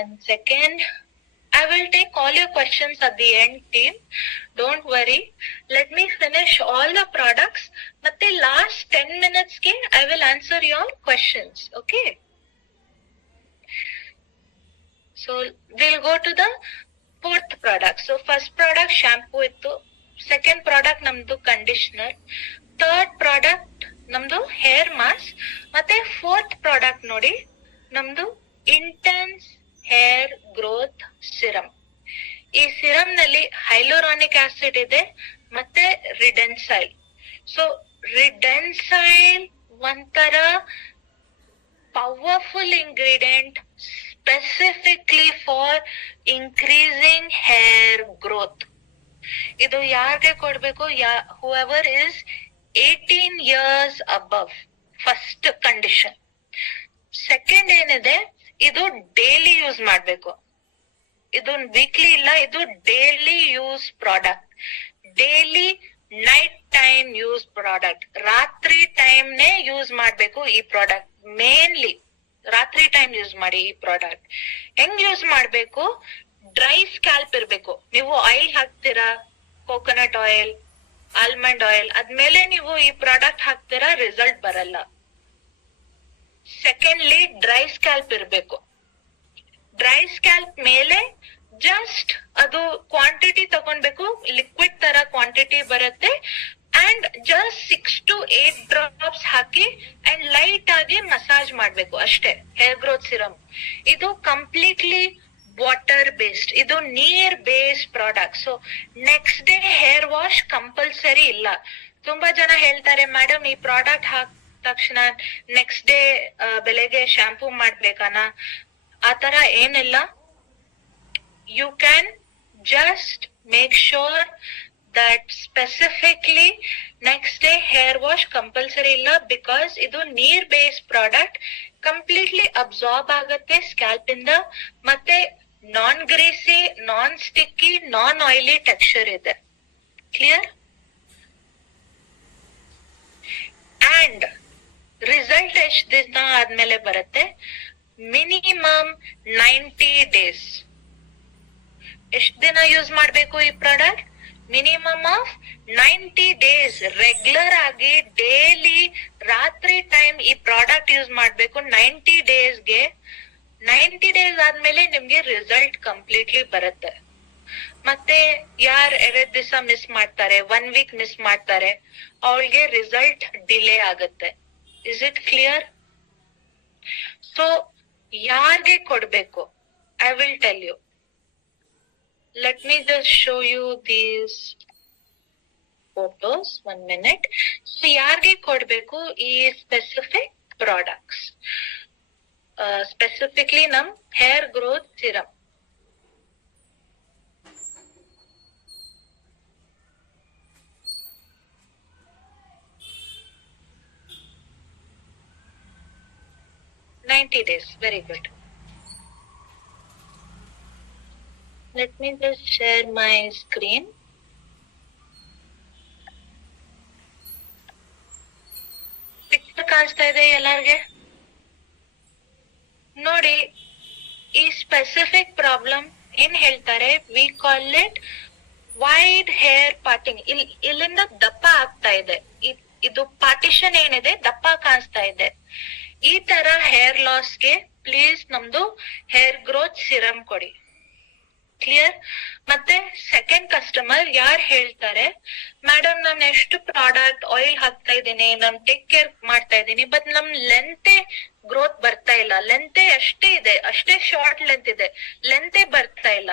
One second. I will take all your questions at the end, team. Don't worry. Let me finish all the products. But the last 10 minutes ke I will answer your questions. Okay. So we'll go to the fourth product. So first product shampoo ittu. Second product namdu conditioner. Third product namdu hair mask. ಮತ್ತೆ fourth product ನೋಡಿ namdu intense hair growth serum. ಈ serum ನಲ್ಲಿ ಹೈಲೋರಾನಿಕ್ acid ಇದೆ ಮತ್ತೆ ರಿಡೆನ್ಸೈಲ್. So ರಿಡೆನ್ಸೈಲ್ ಒಂಥರ powerful ingredient specifically for increasing hair growth. ಇದು ಯಾರಿಗೆ ಕೊಡ್ಬೇಕು? whoever is 18 years above. First condition. Second ಏನಿದೆ, ಇದು ಡೈಲಿ ಯೂಸ್ ಮಾಡ್ಬೇಕು. ಇದು ವೀಕ್ಲಿ ಇಲ್ಲ, ಇದು daily use product. Daily night time use product. ರಾತ್ರಿ ಟೈಮ್ ನೇ ಯೂಸ್ ಮಾಡ್ಬೇಕು ಈ ಪ್ರಾಡಕ್ಟ್. ಮೇನ್ಲಿ ರಾತ್ರಿ ಟೈಮ್ ಯೂಸ್ ಮಾಡಿ ಈ ಪ್ರಾಡಕ್ಟ್. ಹೆಂಗ್ ಯೂಸ್ ಮಾಡ್ಬೇಕು? ಡ್ರೈ ಸ್ಕ್ಯಾಲ್ಪ್ ಇರ್ಬೇಕು. ನೀವು ಆಯಿಲ್ ಹಾಕ್ತೀರಾ, ಕೋಕೋನಟ್ ಆಯಿಲ್, ಆಲ್ಮಂಡ್ ಆಯಿಲ್, ಅದ್ಮೇಲೆ ನೀವು ಈ ಪ್ರಾಡಕ್ಟ್ ಹಾಕ್ತೀರಾ, ರಿಸಲ್ಟ್ ಬರಲ್ಲ. ಸೆಕೆಂಡ್ಲಿ ಡ್ರೈ ಸ್ಕ್ಯಾಲ್ಪ್ ಇರ್ಬೇಕು. ಡ್ರೈ ಸ್ಕ್ಯಾಲ್ಪ್ ಮೇಲೆ ಜಸ್ಟ್ ಅದು ಕ್ವಾಂಟಿಟಿ ತಗೊಂಡ್ಬೇಕು, ಲಿಕ್ವಿಡ್ ತರ ಕ್ವಾಂಟಿಟಿ ಬರುತ್ತೆ. And just 6 to 8 drops hockey and light ಆಗಿ ಮಸಾಜ್ ಮಾಡ್ಬೇಕು ಅಷ್ಟೇ. ಹೇರ್ ಗ್ರೋತ್ ಸಿರಮ್ ಇದು ಕಂಪ್ಲೀಟ್ಲಿ ವಾಟರ್ ಬೇಸ್ಡ್, ಇದು ನೀರ್ based product. So next day hair wash compulsory ಇಲ್ಲ. ತುಂಬಾ ಜನ ಹೇಳ್ತಾರೆ, ಮೇಡಮ್ ಈ ಪ್ರಾಡಕ್ಟ್ ಹಾಕ್ ತಕ್ಷಣ ನೆಕ್ಸ್ಟ್ ಡೇ ಬೆಳಗ್ಗೆ ಶಾಂಪೂ ಮಾಡ್ಬೇಕಾನ? ಆತರ ಏನಿಲ್ಲ. You can just make sure that specifically next day hair wash compulsory illa, because idu neer based product, completely absorb agutte scalp inda, matte non greasy, non sticky, non oily texture ide. Clear? And result ಎಷ್ಟ್ ದಿನ ಆದ್ಮೇಲೆ ಬರುತ್ತೆ? Minimum 90 days. ಎಷ್ಟ್ ದಿನ use ಮಾಡ್ಬೇಕು ಈ product? Minimum of 90 days. Regular ಆಗಿ daily ರಾತ್ರಿ ಟೈಮ್ ಈ ಪ್ರಾಡಕ್ಟ್ ಯೂಸ್ ಮಾಡ್ಬೇಕು 90 daysಗೆ. 90 days ಆದ್ಮೇಲೆ ನಿಮ್ಗೆ ರಿಸಲ್ಟ್ ಕಂಪ್ಲೀಟ್ಲಿ ಬರುತ್ತೆ. ಮತ್ತೆ ಯಾರ್ 2 ದಿವಸ ಮಿಸ್ ಮಾಡ್ತಾರೆ, 1 week ಮಿಸ್ ಮಾಡ್ತಾರೆ, ಅವ್ರಿಗೆ ರಿಸಲ್ಟ್ ಡಿಲೇ ಆಗುತ್ತೆ. Is it clear? ಸೊ ಯಾರ್ಗೆ ಕೊಡ್ಬೇಕು? I will tell you. Let me just show you these photos. 1 minute. So ಯಾರ್ಗೆ ಕೊಡ್ಬೇಕು ಈ ಸ್ಪೆಸಿಫಿಕ್ ಪ್ರಾಡಕ್ಟ್ಸ್? ಸ್ಪೆಸಿಫಿಕ್ಲಿ ನಮ್ hair growth serum. $90. Very good. Let me just share my screen. Picture ಕಾಣಿಸ್ತಾ ಇದೆ ಎಲ್ಲಾರ್ಗೆ? ನೋಡಿ, ಈ ಸ್ಪೆಸಿಫಿಕ್ ಪ್ರಾಬ್ಲಮ್ ಏನ್ ಹೇಳ್ತಾರೆ, V call it wide hair parting. ಇಲ್ಲಿಂದ ದಪ್ಪ ಆಗ್ತಾ ಇದೆ, ಇದು ಪಾರ್ಟಿಷನ್ ಏನಿದೆ ದಪ್ಪ ಕಾಣಿಸ್ತಾ ಇದೆ. ಈ ತರ ಹೇರ್ ಲಾಸ್ಗೆ ಪ್ಲೀಸ್ ನಮ್ದು ಹೇರ್ ಗ್ರೋತ್ ಸಿರಮ್ ಕೊಡಿ. ಕ್ಲಿಯರ್? ಮತ್ತೆ ಸೆಕೆಂಡ್ ಕಸ್ಟಮರ್ ಯಾರ್ ಹೇಳ್ತಾರೆ, ಮೇಡಮ್ ನಾನು ಎಷ್ಟು ಪ್ರಾಡಕ್ಟ್ ಆಯಿಲ್ ಹಾಕ್ತಾ ಇದ್ದೀನಿ, ನಾನು ಟೇಕ್ ಕೇರ್ ಮಾಡ್ತಾ ಇದ್ದೀನಿ, ಬಟ್ ನಮ್ ಲೆಂತೆ ಗ್ರೋತ್ ಬರ್ತಾ ಇಲ್ಲ. ಲೆಂತೆ ಅಷ್ಟೇ ಇದೆ, ಅಷ್ಟೇ ಶಾರ್ಟ್ ಲೆಂತ್ ಇದೆ, ಲೆಂತೆ ಬರ್ತಾ ಇಲ್ಲ.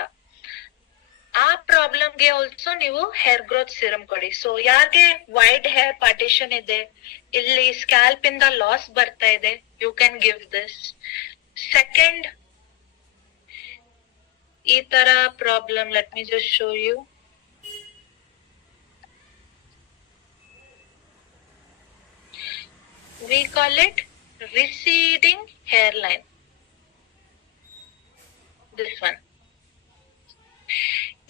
ಆ ಪ್ರಾಬ್ಲಮ್ಗೆ ಆಲ್ಸೋ ನೀವು ಹೇರ್ ಗ್ರೋತ್ ಸಿರಮ್ ಕೊಡಿ. ಸೊ ಯಾರಿಗೆ ವೈಡ್ ಹೇರ್ ಪಾರ್ಟಿಷನ್ ಇದೆ, ಇಲ್ಲಿ ಸ್ಕ್ಯಾಲ್ಪ್ ಇಂದ ಲಾಸ್ ಬರ್ತಾ ಇದೆ, you can give this. Second, ಈ ತರ problem, let me just show you. We call it receding hairline. This one.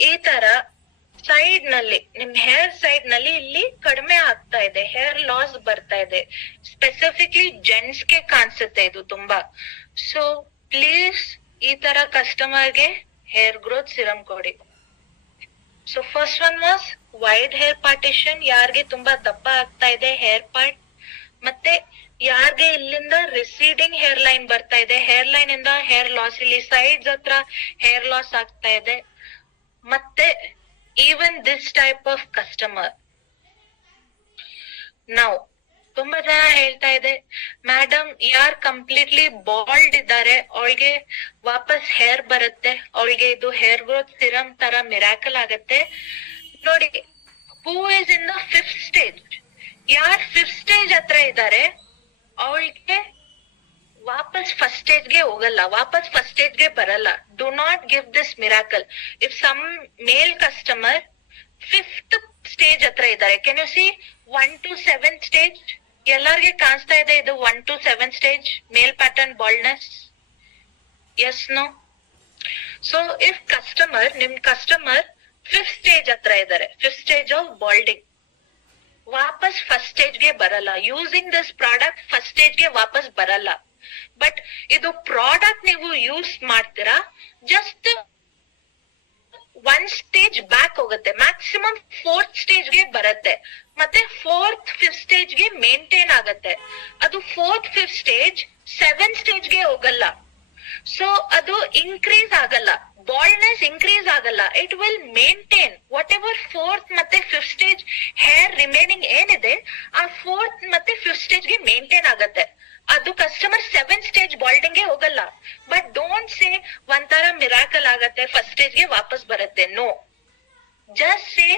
ಈ ತರ ಸೈಡ್ ನಲ್ಲಿ, ನಿಮ್ ಹೇರ್ ಸೈಡ್ ನಲ್ಲಿ ಇಲ್ಲಿ ಕಡಿಮೆ ಆಗ್ತಾ ಇದೆ, ಹೇರ್ ಲಾಸ್ ಬರ್ತಾ ಇದೆ. ಸ್ಪೆಸಿಫಿಕ್ಲಿ ಜೆಂಟ್ಸ್ ಗೆ ಕಾಣಿಸುತ್ತೆ ಇದು ತುಂಬಾ. ಸೊ ಪ್ಲೀಸ್ ಈ ತರ ಕಸ್ಟಮರ್ಗೆ ಹೇರ್ ಗ್ರೋತ್ ಸಿರಮ್ ಕೊಡಿ. So first one was wide hair partition, ಯಾರ್ಗೆ ತುಂಬಾ ದಪ್ಪ ಆಗ್ತಾ ಇದೆ ಹೇರ್ ಪಾರ್ಟ್, ಮತ್ತೆ ಯಾರ್ಗೆ ಇಲ್ಲಿಂದ ರಿಸೀಡಿಂಗ್ ಹೇರ್ ಲೈನ್ ಬರ್ತಾ ಇದೆ, ಹೇರ್ ಲೈನ್ ಇಂದ ಹೇರ್ ಲಾಸ್, ಇಲ್ಲಿ ಸೈಡ್ಸ್ ಹತ್ರ ಹೇರ್ ಲಾಸ್ ಆಗ್ತಾ ಇದೆ. ಮತ್ತೆ even this type of customer. ನಾವು ತುಂಬಾ ಜನ ಹೇಳ್ತಾ ಇದೆ, ಮೇಡಮ್ ಯಾರ್ ಕಂಪ್ಲೀಟ್ಲಿ ಬಾಲ್ಡ್ ಇದ್ದಾರೆ ಅವಳಿಗೆ ವಾಪಸ್ ಹೇರ್ ಬರುತ್ತೆ, ಅವಳಿಗೆ ಇದು ಹೇರ್ ಗ್ರೋತ್ ಸಿರಮ್ ತರ ಮಿರಾಕಲ್ ಆಗತ್ತೆ. ನೋಡಿ, who is in the 5th stage, ಯಾರ್ 5th stage ಹತ್ರ ಇದ್ದಾರೆ ಅವಳಿಗೆ ವಾಪಸ್ ಫಸ್ಟ್ ಸ್ಟೇಜ್ಗೆ ಹೋಗಲ್ಲ, ವಾಪಸ್ ಫಸ್ಟ್ ಸ್ಟೇಜ್ಗೆ ಬರಲ್ಲ. Do not give this miracle. If some male customer 5th stage ಹತ್ರ ಇದ್ದಾರೆ, can you see 1 to 7th stage? ಎಲ್ಲಾರ್ಗೆ ಕಾಣಿಸ್ತಾ ಇದೆ ಇದು 1 to 7th stage male pattern baldness? Yes, no? So if customer, ನಿಮ್ ಕಸ್ಟಮರ್ 5th stage ಹತ್ರ ಇದ್ದಾರೆ, 5th stage of ಬಾಲ್ಡಿಂಗ್, ವಾಪಸ್ ಫಸ್ಟ್ ಸ್ಟೇಜ್ಗೆ ಬರಲ್ಲ. ಯೂಸಿಂಗ್ ದಿಸ್ ಪ್ರಾಡಕ್ಟ್ ಫಸ್ಟ್ ಸ್ಟೇಜ್ಗೆ ವಾಪಸ್ ಬರಲ್ಲ. ಬಟ್ ಇದು ಪ್ರಾಡಕ್ಟ್ ನೀವು ಯೂಸ್ ಮಾಡ್ತೀರಾ, ಜಸ್ಟ್ 1 stage ಬ್ಯಾಕ್ ಹೋಗುತ್ತೆ, ಮ್ಯಾಕ್ಸಿಮಮ್ 4th stage ಬರುತ್ತೆ, ಮತ್ತೆ 4th 5th stage ಮೇಂಟೈನ್ ಆಗತ್ತೆ. ಅದು 4th 5th stage 7th stage ಹೋಗಲ್ಲ. ಸೊ ಅದು ಇನ್ಕ್ರೀಸ್ ಆಗಲ್ಲ, ಬಾಲ್ಡ್ನೆಸ್ ಇನ್ಕ್ರೀಸ್ ಆಗಲ್ಲ, it will maintain what ever fourth ಮತ್ತೆ ಫಿಫ್ತ್ ಸ್ಟೇಜ್ ಹೇರ್ ರಿಮೈನಿಂಗ್ ಏನಿದೆ ಆ ಫೋರ್ತ್ ಮತ್ತೆ ಫಿಫ್ತ್ ಸ್ಟೇಜ್ ಗೆ ಮೇಂಟೈನ್ ಆಗತ್ತೆ. ಅದು ಕಸ್ಟಮರ್ 7th ಸ್ಟೇಜ್ ಬಾಲ್ಡಿಂಗ್ ಗೆ ಹೋಗಲ್ಲ. ಬಟ್ ಡೋಂಟ್ ಸೇ ಒಂಥರ ಮಿರಾಕಲ್ ಆಗತ್ತೆ ಫಸ್ಟ್ ಸ್ಟೇಜ್ ಗೆ ವಾಪಸ್ ಬರುತ್ತೆ. ನೋ, ಜಸ್ಟ್ ಸೇ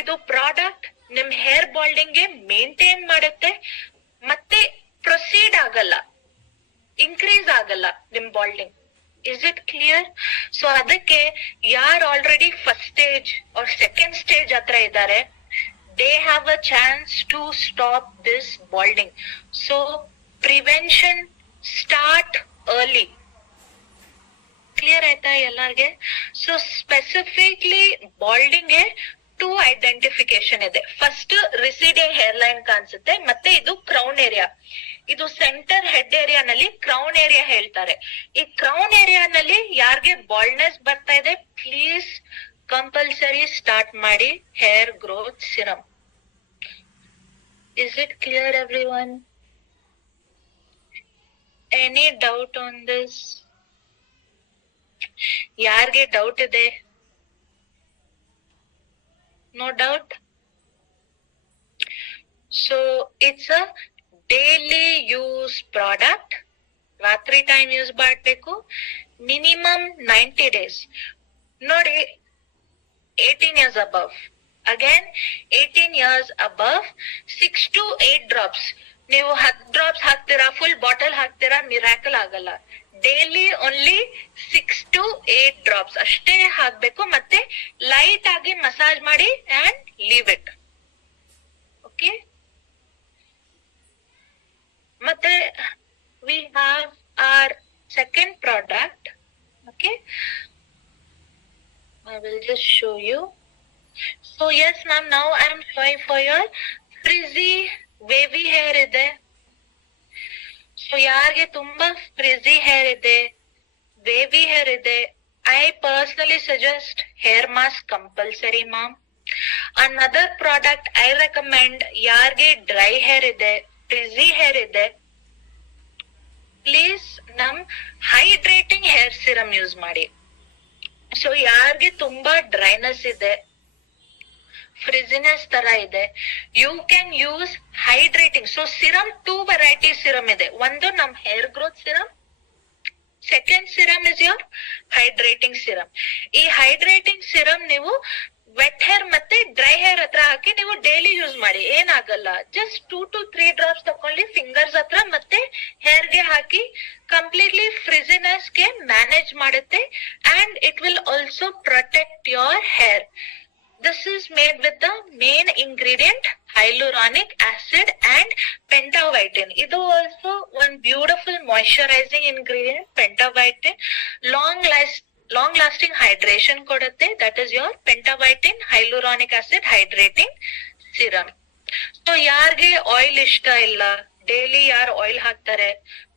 ಇದು ಪ್ರಾಡಕ್ಟ್ ನಿಮ್ ಹೇರ್ ಬಾಲ್ಡಿಂಗ್ ಗೆ ಮೇಂಟೈನ್ ಮಾಡುತ್ತೆ, ಮತ್ತೆ ಪ್ರೊಸೀಡ್ ಆಗಲ್ಲ, ಇನ್ಕ್ರೀಸ್ ಆಗಲ್ಲ ನಿಮ್ balding. Is it clear? So ಅದಕ್ಕೆ ಯಾರು already first stage or second stage ಹತ್ರ ಇದ್ದಾರೆ, they have a chance to stop this balding. So prevention start early. Clear ಆಯ್ತಾ ಎಲ್ಲಾರ್ಗೆ? ಸೊ ಸ್ಪೆಸಿಫಿಕ್ಲಿ ಬಾಲ್ಡಿಂಗ್ ಗೆ 2 ಐಡೆಂಟಿಫಿಕೇಶನ್ ಇದೆ. ಫಸ್ಟ್ ರಿಸೀಡಿಂಗ್ ಹೇರ್ ಲೈನ್ ಕಾಣಿಸುತ್ತೆ, ಮತ್ತೆ ಇದು ಕ್ರೌನ್ ಏರಿಯಾ. ಇದು ಸೆಂಟರ್ ಹೆಡ್ ಏರಿಯಾ ನಲ್ಲಿ ಕ್ರೌನ್ ಏರಿಯಾ ಹೇಳ್ತಾರೆ. ಈ ಕ್ರೌನ್ ಏರಿಯಾ ನಲ್ಲಿ ಯಾರಿಗೆ ಬಾಲ್ಡ್ನೆಸ್ ಬರ್ತಾ ಇದೆ, ಪ್ಲೀಸ್ ಕಂಪಲ್ಸರಿ ಸ್ಟಾರ್ಟ್ ಮಾಡಿ hair growth serum. Is it clear everyone? Any doubt on this? ಯಾರಿಗೆ ಡೌಟ್ ಇದೆ? No doubt? So it's a daily use product. ರಾತ್ರಿ ಟೈಮ್ ಯೂಸ್ ಮಾಡಬೇಕು, ಮಿನಿಮಮ್ 90 days. ನೋಡಿ, 18 years above. Again, 18 years above, 6 to 8 drops. ನೀವು 10 drops ಹಾಕ್ತೀರಾ, full bottle ಹಾಕ್ತೀರಾ, miracle ಆಗಲ್ಲ. Daily only 6 to 8 drops ಅಷ್ಟೇ ಹಾಕ್ಬೇಕು, ಮತ್ತೆ ಲೈಟ್ ಆಗಿ ಮಸಾಜ್ ಮಾಡಿ ಅಂಡ್ ಲೀವ್ ಇಟ್. ಓಕೆ, ಮತ್ತೆ we have our second product. Okay, I will just show you. So yes ma'am, now I am showing for your frizzy wavy hair ಇದೆ. So ಯಾರಿಗೆ ತುಂಬಾ frizzy hair ಇದೆ, wavy hair ಇದೆ, I personally suggest hair mask compulsory ma'am. Another product I recommend, ಯಾರಿಗೆ dry hair ಇದೆ, frizzy hair ಇದೆ, please ನಮ್ hydrating hair serum use ಮಾಡಿ. ಸೊ ಯಾರಿಗೆ ತುಂಬಾ ಡ್ರೈನೆಸ್ ಇದೆ, ಫ್ರಿಜಿನೆಸ್ ತರ ಇದೆ, you can use hydrating. So serum 2 variety serum ಇದೆ. ಒಂದು ನಮ್ hair growth serum, second serum is your hydrating serum. ಈ ಹೈಡ್ರೇಟಿಂಗ್ ಸಿರಮ್ ನೀವು ವೆಟ್ ಹೇರ್ ಮತ್ತೆ ಡ್ರೈ ಹೇರ್ ಹತ್ರ ಹಾಕಿ ನೀವು ಡೈಲಿ ಯೂಸ್ ಮಾಡಿ, ಏನಾಗಲ್ಲ. ಜಸ್ಟ್ 2 to 3 ಡ್ರಾಪ್ಸ್ ತಕೊಳ್ಳಿ ಫಿಂಗರ್ಸ್ ಹತ್ರ, ಮತ್ತೆ ಹೇರ್ ಗೆ ಹಾಕಿ ಕಂಪ್ಲೀಟ್ಲಿ ಫ್ರಿಜಿನೆಸ್ ಗೆ ಮ್ಯಾನೇಜ್ ಮಾಡುತ್ತೆ and it will also protect your hair. This is made with the main ingredient hyaluronic acid and pentavitine. Idu also one beautiful moisturizing ingredient, pentavitine. Long lasting hydration kodutte. That is your pentavitine hyaluronic acid hydrating serum. So ಯಾರಿಗೆ oil ಇಷ್ಟ ಇಲ್ಲ, daily ಯಾರು oil ಹಾಕ್ತಾರೆ,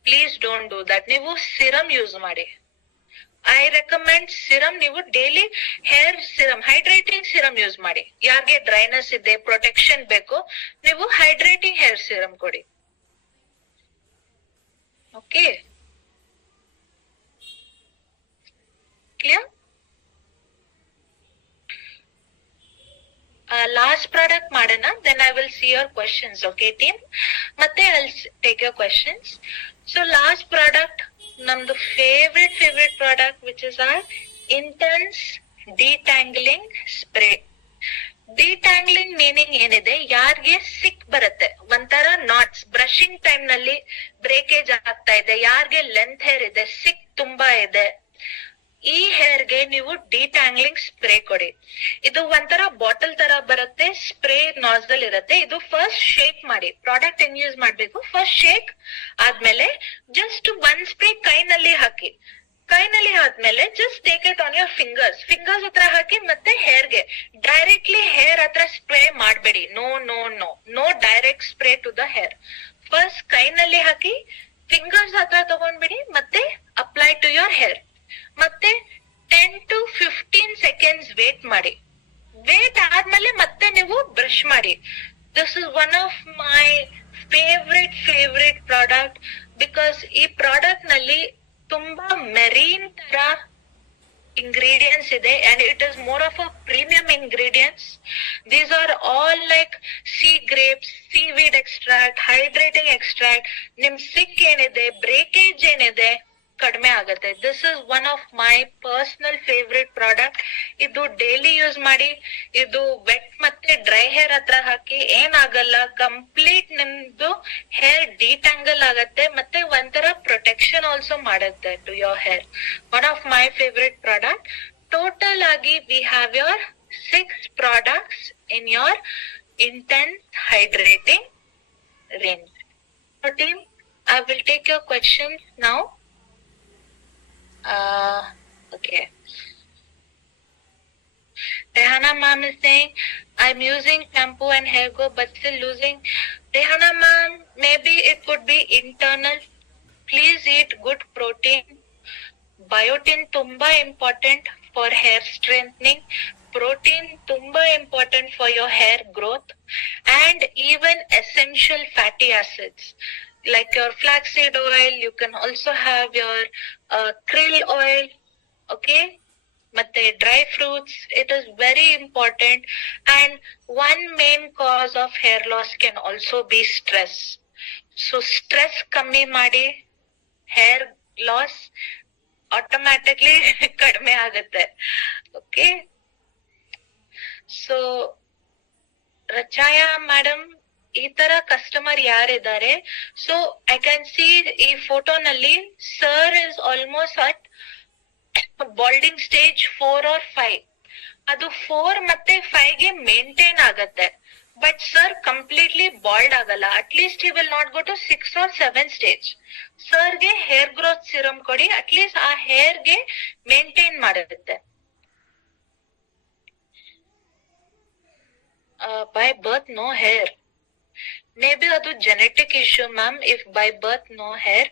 please don't do that. ನೀವು serum use ಮಾಡಿ. I recommend serum, ನೀವು daily hair serum, hydrating serum use ಮಾಡಿ. ಯಾರಿಗೆ ಡ್ರೈನೆಸ್ ಇದೆ, ಪ್ರೊಟೆಕ್ಷನ್ ಬೇಕು, ನೀವು ಹೈಡ್ರೇಟಿಂಗ್ ಹೇರ್ ಸಿರಮ್ ಕೊಡಿ. Okay, clear? ಲಾಸ್ಟ್ ಪ್ರಾಡಕ್ಟ್ ಮಾಡೋಣ, then I will see your questions. Okay team, ಮತ್ತೆ I will take your questions. So last product ನಮ್ದು favourite product, which is our intense ಡಿಟ್ಯಾಂಗ್ಲಿಂಗ್ spray. ಡಿಟ್ಯಾಂಗ್ಲಿಂಗ್ meaning ಏನಿದೆ, ಯಾರಿಗೆ ಸಿಕ್ ಬರುತ್ತೆ, ಒಂಥರ knots, brushing time ನಲ್ಲಿ breakage ಆಗ್ತಾ ಇದೆ, ಯಾರಿಗೆ ಲೆಂತ್ ಹೇರ್ ಇದೆ, ಸಿಕ್ ತುಂಬಾ ಇದೆ, ಈ ಹೇರ್ ಗೆ ನೀವು ಡಿಟ್ಯಾಂಗ್ಲಿಂಗ್ ಸ್ಪ್ರೇ ಕೊಡಿ. ಇದು ಒಂಥರ ಬಾಟಲ್ ತರ ಬರುತ್ತೆ, ಸ್ಪ್ರೇ ನಾಸಲ್ ಇರುತ್ತೆ. ಇದು ಫಸ್ಟ್ ಶೇಕ್ ಮಾಡಿ, ಪ್ರಾಡಕ್ಟ್ ಹೆಂಗ್ ಯೂಸ್ ಮಾಡ್ಬೇಕು, ಫಸ್ಟ್ ಶೇಕ್ ಆದ್ಮೇಲೆ ಜಸ್ಟ್ 1 ಸ್ಪ್ರೇ ಕೈನಲ್ಲಿ ಹಾಕಿ. ಕೈನಲ್ಲಿ ಆದ್ಮೇಲೆ just take it on your fingers ಹತ್ರ ಹಾಕಿ, ಮತ್ತೆ ಹೇರ್ ಗೆ ಡೈರೆಕ್ಟ್ಲಿ ಹೇರ್ ಹತ್ರ ಸ್ಪ್ರೇ ಮಾಡ್ಬೇಡಿ. No no no no direct spray to the hair. First ಕೈನಲ್ಲಿ ಹಾಕಿ ಫಿಂಗರ್ಸ್ ಹತ್ರ ತಗೊಂಡ್ಬಿಡಿ, ಮತ್ತೆ ಅಪ್ಲೈ ಟು ಯೋರ್ ಹೇರ್. ಮತ್ತೆ 10 to 15 seconds ವೇಟ್ ಮಾಡಿ. ವೇಟ್ ಆದ್ಮೇಲೆ ಮತ್ತೆ ನೀವು ಬ್ರಷ್ ಮಾಡಿ. This is one of my favourite product, because ಈ ಪ್ರಾಡಕ್ಟ್ ನಲ್ಲಿ ತುಂಬಾ ಮೆರೀನ್ ತರ ingredients ide, and it is more of a premium ingredients. These are all like sea grapes, seaweed extract, hydrating extract. ನಿಮ್ ಸಿಕ್ ಏನಿದೆ, breakage ಏನಿದೆ ಕಡಿಮೆ ಆಗುತ್ತೆ. This is one of my personal favourite product. ಇದು daily use ಮಾಡಿ, ಇದು vet ಮತ್ತೆ dry hair ಹತ್ರ ಹಾಕಿ ಏನಾಗಲ್ಲ, ಕಂಪ್ಲೀಟ್ ನಿಮ್ದು ಹೇರ್ ಡಿಟ್ಯಾಂಗಲ್ ಆಗತ್ತೆ ಮತ್ತೆ ಒಂಥರ ಪ್ರೊಟೆಕ್ಷನ್ ಆಲ್ಸೋ ಮಾಡುತ್ತೆ to your hair. One of my favourite product. Total ಆಗಿ we have your 6 products in your intense hydrating range. So team, I will take your questions now. Okay. Rehana ma'am is saying, I'm using shampoo and hair growth but still losing. Rehana ma'am, maybe it could be internal. Please eat good protein. Biotin tumba important for hair strengthening. Protein tumba important for your hair growth, and even essential fatty acids like your flaxseed oil. You can also have your krill oil, okay, matte dry fruits. It is very important, and one main cause of hair loss can also be stress. So stress kammi ಮಾಡಿ hair loss automatically kadme agutte. Okay. So Rachaya madam, ಈ ತರ customer ಯಾರಿದ್ದಾರೆ? So I can see ಈ ಫೋಟೋನಲ್ಲಿ sir is almost at balding stage 4 or 5. ಅದು 4 ಮತ್ತೆ 5 ಗೆ maintain ಆಗತ್ತೆ, ಬಟ್ ಸರ್ ಕಂಪ್ಲೀಟ್ಲಿ ಬಾಲ್ಡ್ ಆಗಲ್ಲ. At least he will not go to 6 or 7 stage. ಸರ್ಗೆ ಹೇರ್ ಗ್ರೋತ್ ಸಿರಮ್ ಕೊಡಿ, ಅಟ್ ಲೀಸ್ಟ್ ಆ ಹೇರ್ ಗೆ ಮೇಂಟೈನ್ ಮಾಡುತ್ತೆ. By birth no hair. Maybe adu genetic issue ma'am, if by birth no hair.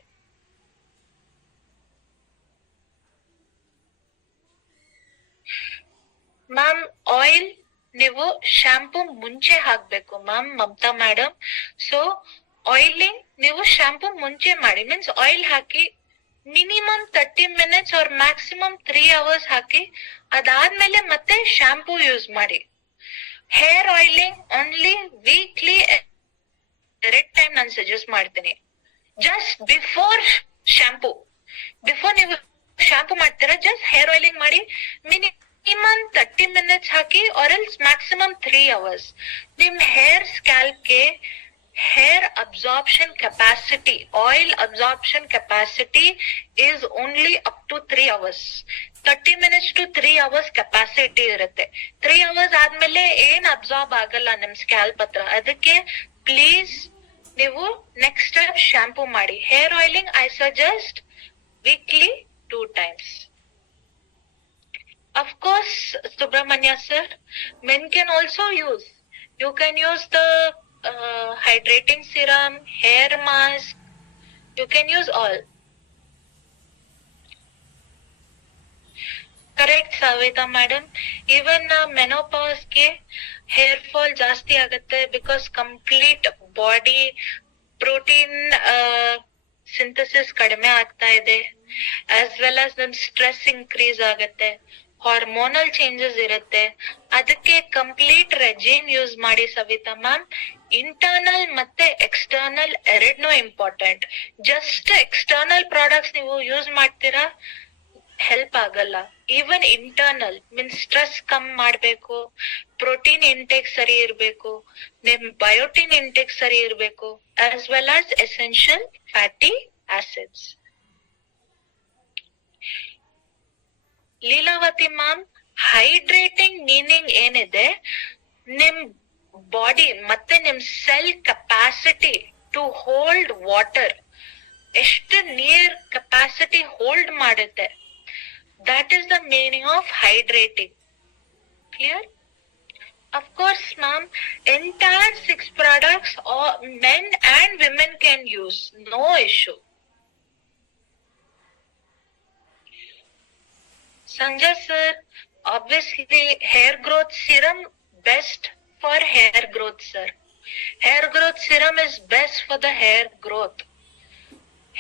Ma'am, oil ನೀವು shampoo ಮುಂಚೆ ಹಾಕ್ಬೇಕು ma'am, Mamata madam. So oiling ನೀವು shampoo ಮುಂಚೆ ಮಾಡಿ, means oil hockey minimum 30 minutes or maximum 3 hours ಹಾಕಿ ಅದಾದ್ಮೇಲೆ ಮತ್ತೆ shampoo use ಮಾಡಿ. Hair oiling only weekly 2 time ನಾನು ಸಜೆಸ್ಟ್ ಮಾಡ್ತೀನಿ. ಜಸ್ಟ್ ಬಿಫೋರ್ ಶಾಂಪೂ, ಬಿಫೋರ್ ನೀವು ಶಾಂಪೂ ಮಾಡ್ತೀರಾ, ಜಸ್ಟ್ ಹೇರ್ ಆಯಿಲಿಂಗ್ ಮಾಡಿ ಮಿನಿಮಮ್ 30 minutes ಹಾಕಿ, ಆರ್ ಎಲ್ಸ್ ಮ್ಯಾಕ್ಸಿಮಮ್ 3 hours. ನಿಮ್ hair ಸ್ಕ್ಯಾಲ್ಪ್ಗೆ hair absorption capacity, oil absorption capacity is only up to 3 hours. 30 minutes to 3 hours capacity ಇರುತ್ತೆ. 3 hours ಆದ್ಮೇಲೆ ಏನ್ absorb ಆಗಲ್ಲ ನಿಮ್ scalp ಹತ್ರ. ಅದಕ್ಕೆ ಪ್ಲೀಸ್ ನೀವು ನೆಕ್ಸ್ಟ್ ಸ್ಟೆಪ್ ಶಾಂಪೂ ಮಾಡಿ. Hair oiling I suggest weekly 2 times. Of course, Subramanya sir, men can also use. You can use the hydrating serum, hair mask. You can use all. Correct, Savita madam. Even menopause ke hair fall ಜಾಸ್ತಿ ಆಗುತ್ತೆ because complete body protein synthesis ಕಡಿಮೆ ಆಗ್ತಾ ಇದೆ, as well as then stress increase ಆಗುತ್ತೆ, hormonal changes ಇರುತ್ತೆ. ಅದಕ್ಕೆ complete regime use ಮಾಡಿ Savita ma'am. Internal ಮತ್ತೆ ಎಕ್ಸ್ಟರ್ನಲ್ ಎರಡ್ನೂ ಇಂಪಾರ್ಟೆಂಟ್. ಜಸ್ಟ್ ಎಕ್ಸ್ಟರ್ನಲ್ ಪ್ರಾಡಕ್ಟ್ಸ್ ನೀವು ಯೂಸ್ ಮಾಡ್ತೀರಾ, ಹೆಲ್ಪ್ ಆಗಲ್ಲ. ಈವನ್ ಇಂಟರ್ನಲ್ ಮೀನ್ಸ್ ಸ್ಟ್ರೆಸ್ ಕಮ್ಮಿ ಮಾಡ್ಬೇಕು, ಪ್ರೋಟೀನ್ ಇಂಟೇಕ್ ಸರಿ ಇರ್ಬೇಕು, ನಿಮ್ ಬಯೋಟಿನ್ ಇಂಟೇಕ್ ಸರಿ ಇರ್ಬೇಕು, as well as essential fatty acids. Leelavathi ma'am, hydrating meaning ಏನಿದೆ, ನಿಮ್ ಬಾಡಿ ಮತ್ತೆ ನಿಮ್ cell capacity to hold water, ಎಷ್ಟು ನೀರ್ ಕೆಪಾಸಿಟಿ ಹೋಲ್ಡ್ ಮಾಡುತ್ತೆ, that is the meaning of hydrating. Clear? Of course ma'am, entire 6 products all men and women can use, no issue. Sanjay sir, obviously hair growth serum best for hair growth sir. Hair growth serum is best for the hair growth.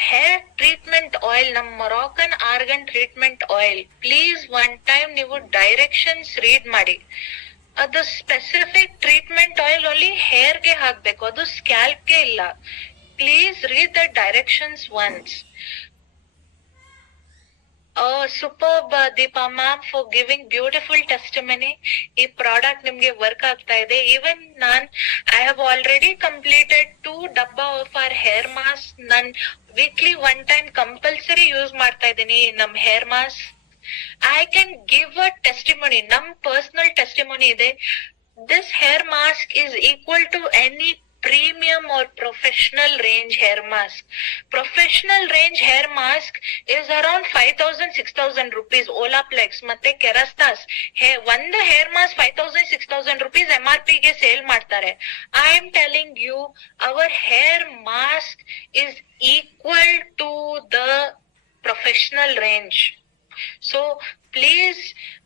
Hair treatment oil, ನಮ್ Moroccan argan treatment oil, please one time ನೀವು directions read ಮಾಡಿ. ಅದು specific treatment oil only ಹೇರ್ಗೆ ಹಾಕ್ಬೇಕು, ಅದು ಸ್ಕ್ಯಾಲ್ಪ್ಗೆ ಇಲ್ಲ. Please read the directions once. Superb Deepa ma'am for giving beautiful testimony. ಈ ಪ್ರಾಡಕ್ಟ್ ನಿಮ್ಗೆ ವರ್ಕ್ ಆಗ್ತಾ ಇದೆ. Even I have already completed 2 ಡಬ್ಬಾ ಆಫ್ ಆರ್ ಹೇರ್ ಮಾಸ್ಕ್. ನಾನ್ ವೀಕ್ಲಿ 1 ಟೈಮ್ ಕಂಪಲ್ಸರಿ ಯೂಸ್ ಮಾಡ್ತಾ ಇದ್ದೀನಿ ನಮ್ hair mask. I can give a testimony. Num personal testimony ಇದೆ. This hair mask is equal to any premium or professional range hair mask. Professional range hair mask is around 5,000-6,000 rupees. Olaplex ಮತ್ತೆ Kerastase ಒಂದು hair mask 5,000-6,000 rupees MRP ಗೆ sale ಮಾಡ್ತಾರೆ. I am telling you, our hair mask is equal to the professional range. So please,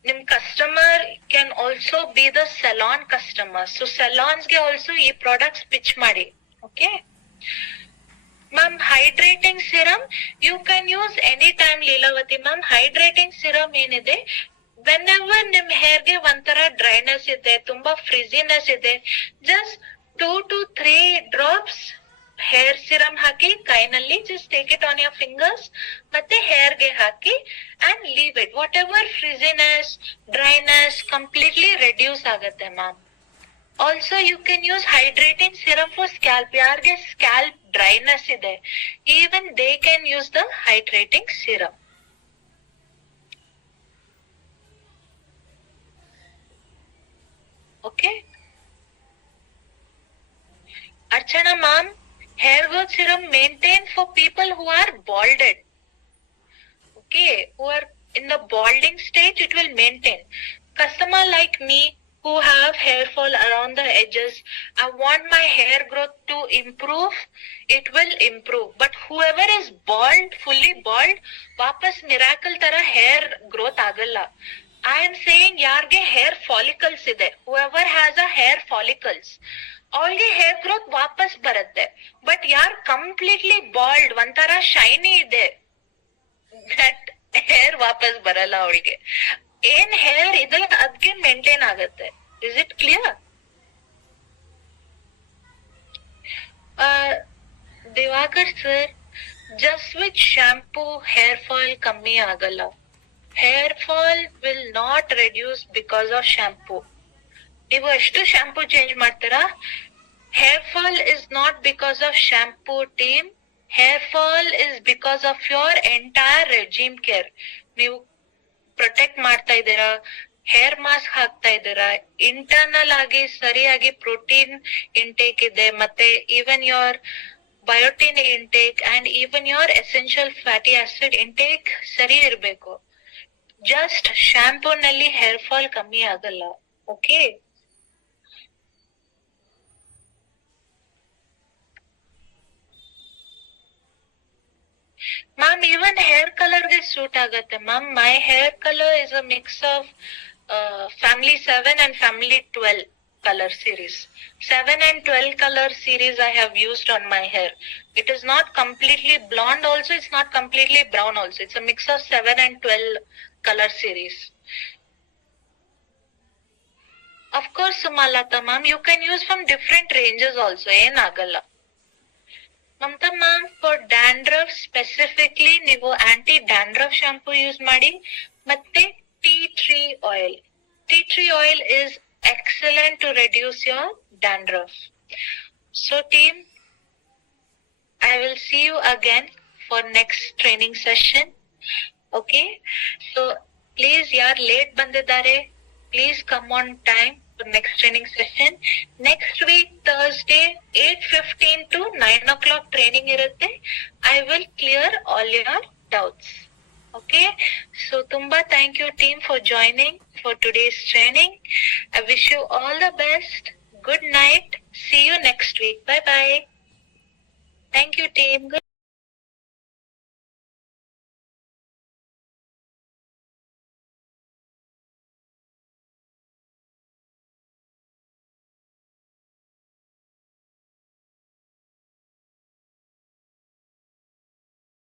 nim customer can also be the salon customer. So salons ge also ee products pitch madi. Okay ma'am. Hydrating serum you can use anytime. Leelavati ma'am, hydrating serum enide, whenever nim hair ge ontara dryness ide, tumba frizziness ide, just 2 to 3 drops hair serum ಹಾಕಿ ಕೈನಲ್ಲಿ just take it on your fingers ಮತ್ತೆ hair ಗೆ ಹಾಕಿ and leave it. Whatever frizziness, dryness completely reduce ಆಗುತ್ತೆ ma'am. Also you can use hydrating serum for scalp. ಯಾರಿಗೆ scalp dryness ಇದೆ, even they can use the hydrating serum. Okay Archana ma'am, hair growth serum maintain for people who are balded. Okay, who are in the balding stage, it will maintain. Customer like me who have hair fall around the edges, I want my hair growth to improve, it will improve. But whoever is bald, fully bald, ವಾಪಸ್ miracle ತರ hair growth ಆಗಲ್ಲ. I am saying ಯಾರ್ಗೆ hair follicles ಇದೆ, whoever has a hair follicles, ಅವಳಿಗೆ hair growth ವಾಪಸ್ ಬರುತ್ತೆ. But ಯಾರ್ completely bald, ಒಂಥರ ಶೈನಿ ಇದೆ, ದಟ್ ಹೇರ್ ವಾಪಸ್ ಬರಲ್ಲ ಅವಳಿಗೆ. ಏನ್ ಹೇರ್ ಇದೆ ಅದ್ಗೆ ಮೇಂಟೈನ್ ಆಗತ್ತೆ. Is it clear? Diwakar sir, just with shampoo hair fall ಕಮ್ಮಿ ಆಗಲ್ಲ. Hair fall will not reduce because of shampoo. ನೀವು ಎಷ್ಟು ಶಾಂಪೂ ಚೇಂಜ್ ಮಾಡ್ತೀರಾ, hair fall is not because of shampoo team. Hair fall is because of your entire regime care. ನೀವು protect ಮಾಡ್ತಾ ಇದ್ದೀರಾ, hair mask ಹಾಕ್ತಾ ಇದ್ದೀರಾ, ಇಂಟರ್ನಲ್ ಆಗಿ ಸರಿಯಾಗಿ ಪ್ರೋಟೀನ್ ಇಂಟೇಕ್ ಇದೆ, ಮತ್ತೆ even your biotin intake and even your essential fatty acid intake ಸರಿ ಇರ್ಬೇಕು. ಜಸ್ಟ್ ಶಾಂಪೂ ನಲ್ಲಿ ಹೇರ್ ಫಾಲ್ ಕಮ್ಮಿ ಆಗಲ್ಲ. Okay ma'am, even hair colour ಗೆ ಸೂಟ್ ಆಗತ್ತೆ ma'am. My hair colour is a mix of family 7 and family 12 color series. 7 and 12 color series I have used on my hair. It is not completely blonde also, it's not completely brown also. It's a mix of 7 and 12 color series. Of course Sumalata ma'am, you can use from different ranges also. ಏನ್ ಆಗಲ್ಲ. Mamata ma'am, for dandruff specifically ನೀವು anti dandruff shampoo use ಮಾಡಿ, ಮತ್ತೆ tea tree oil. Tea tree oil is excellent to reduce your dandruff. So team, I will see you again for next training session. Okay, so please ಯಾರು late ಬಂದಿದ್ದಾರೆ, please come on time for next training session. Next week Thursday 8:15 to 9 o'clock training irutte. I will clear all your doubts. Okay, so tumba thank you team for joining for today's training. I wish you all the best. Good night, see you next week. Bye bye. Thank you team. Good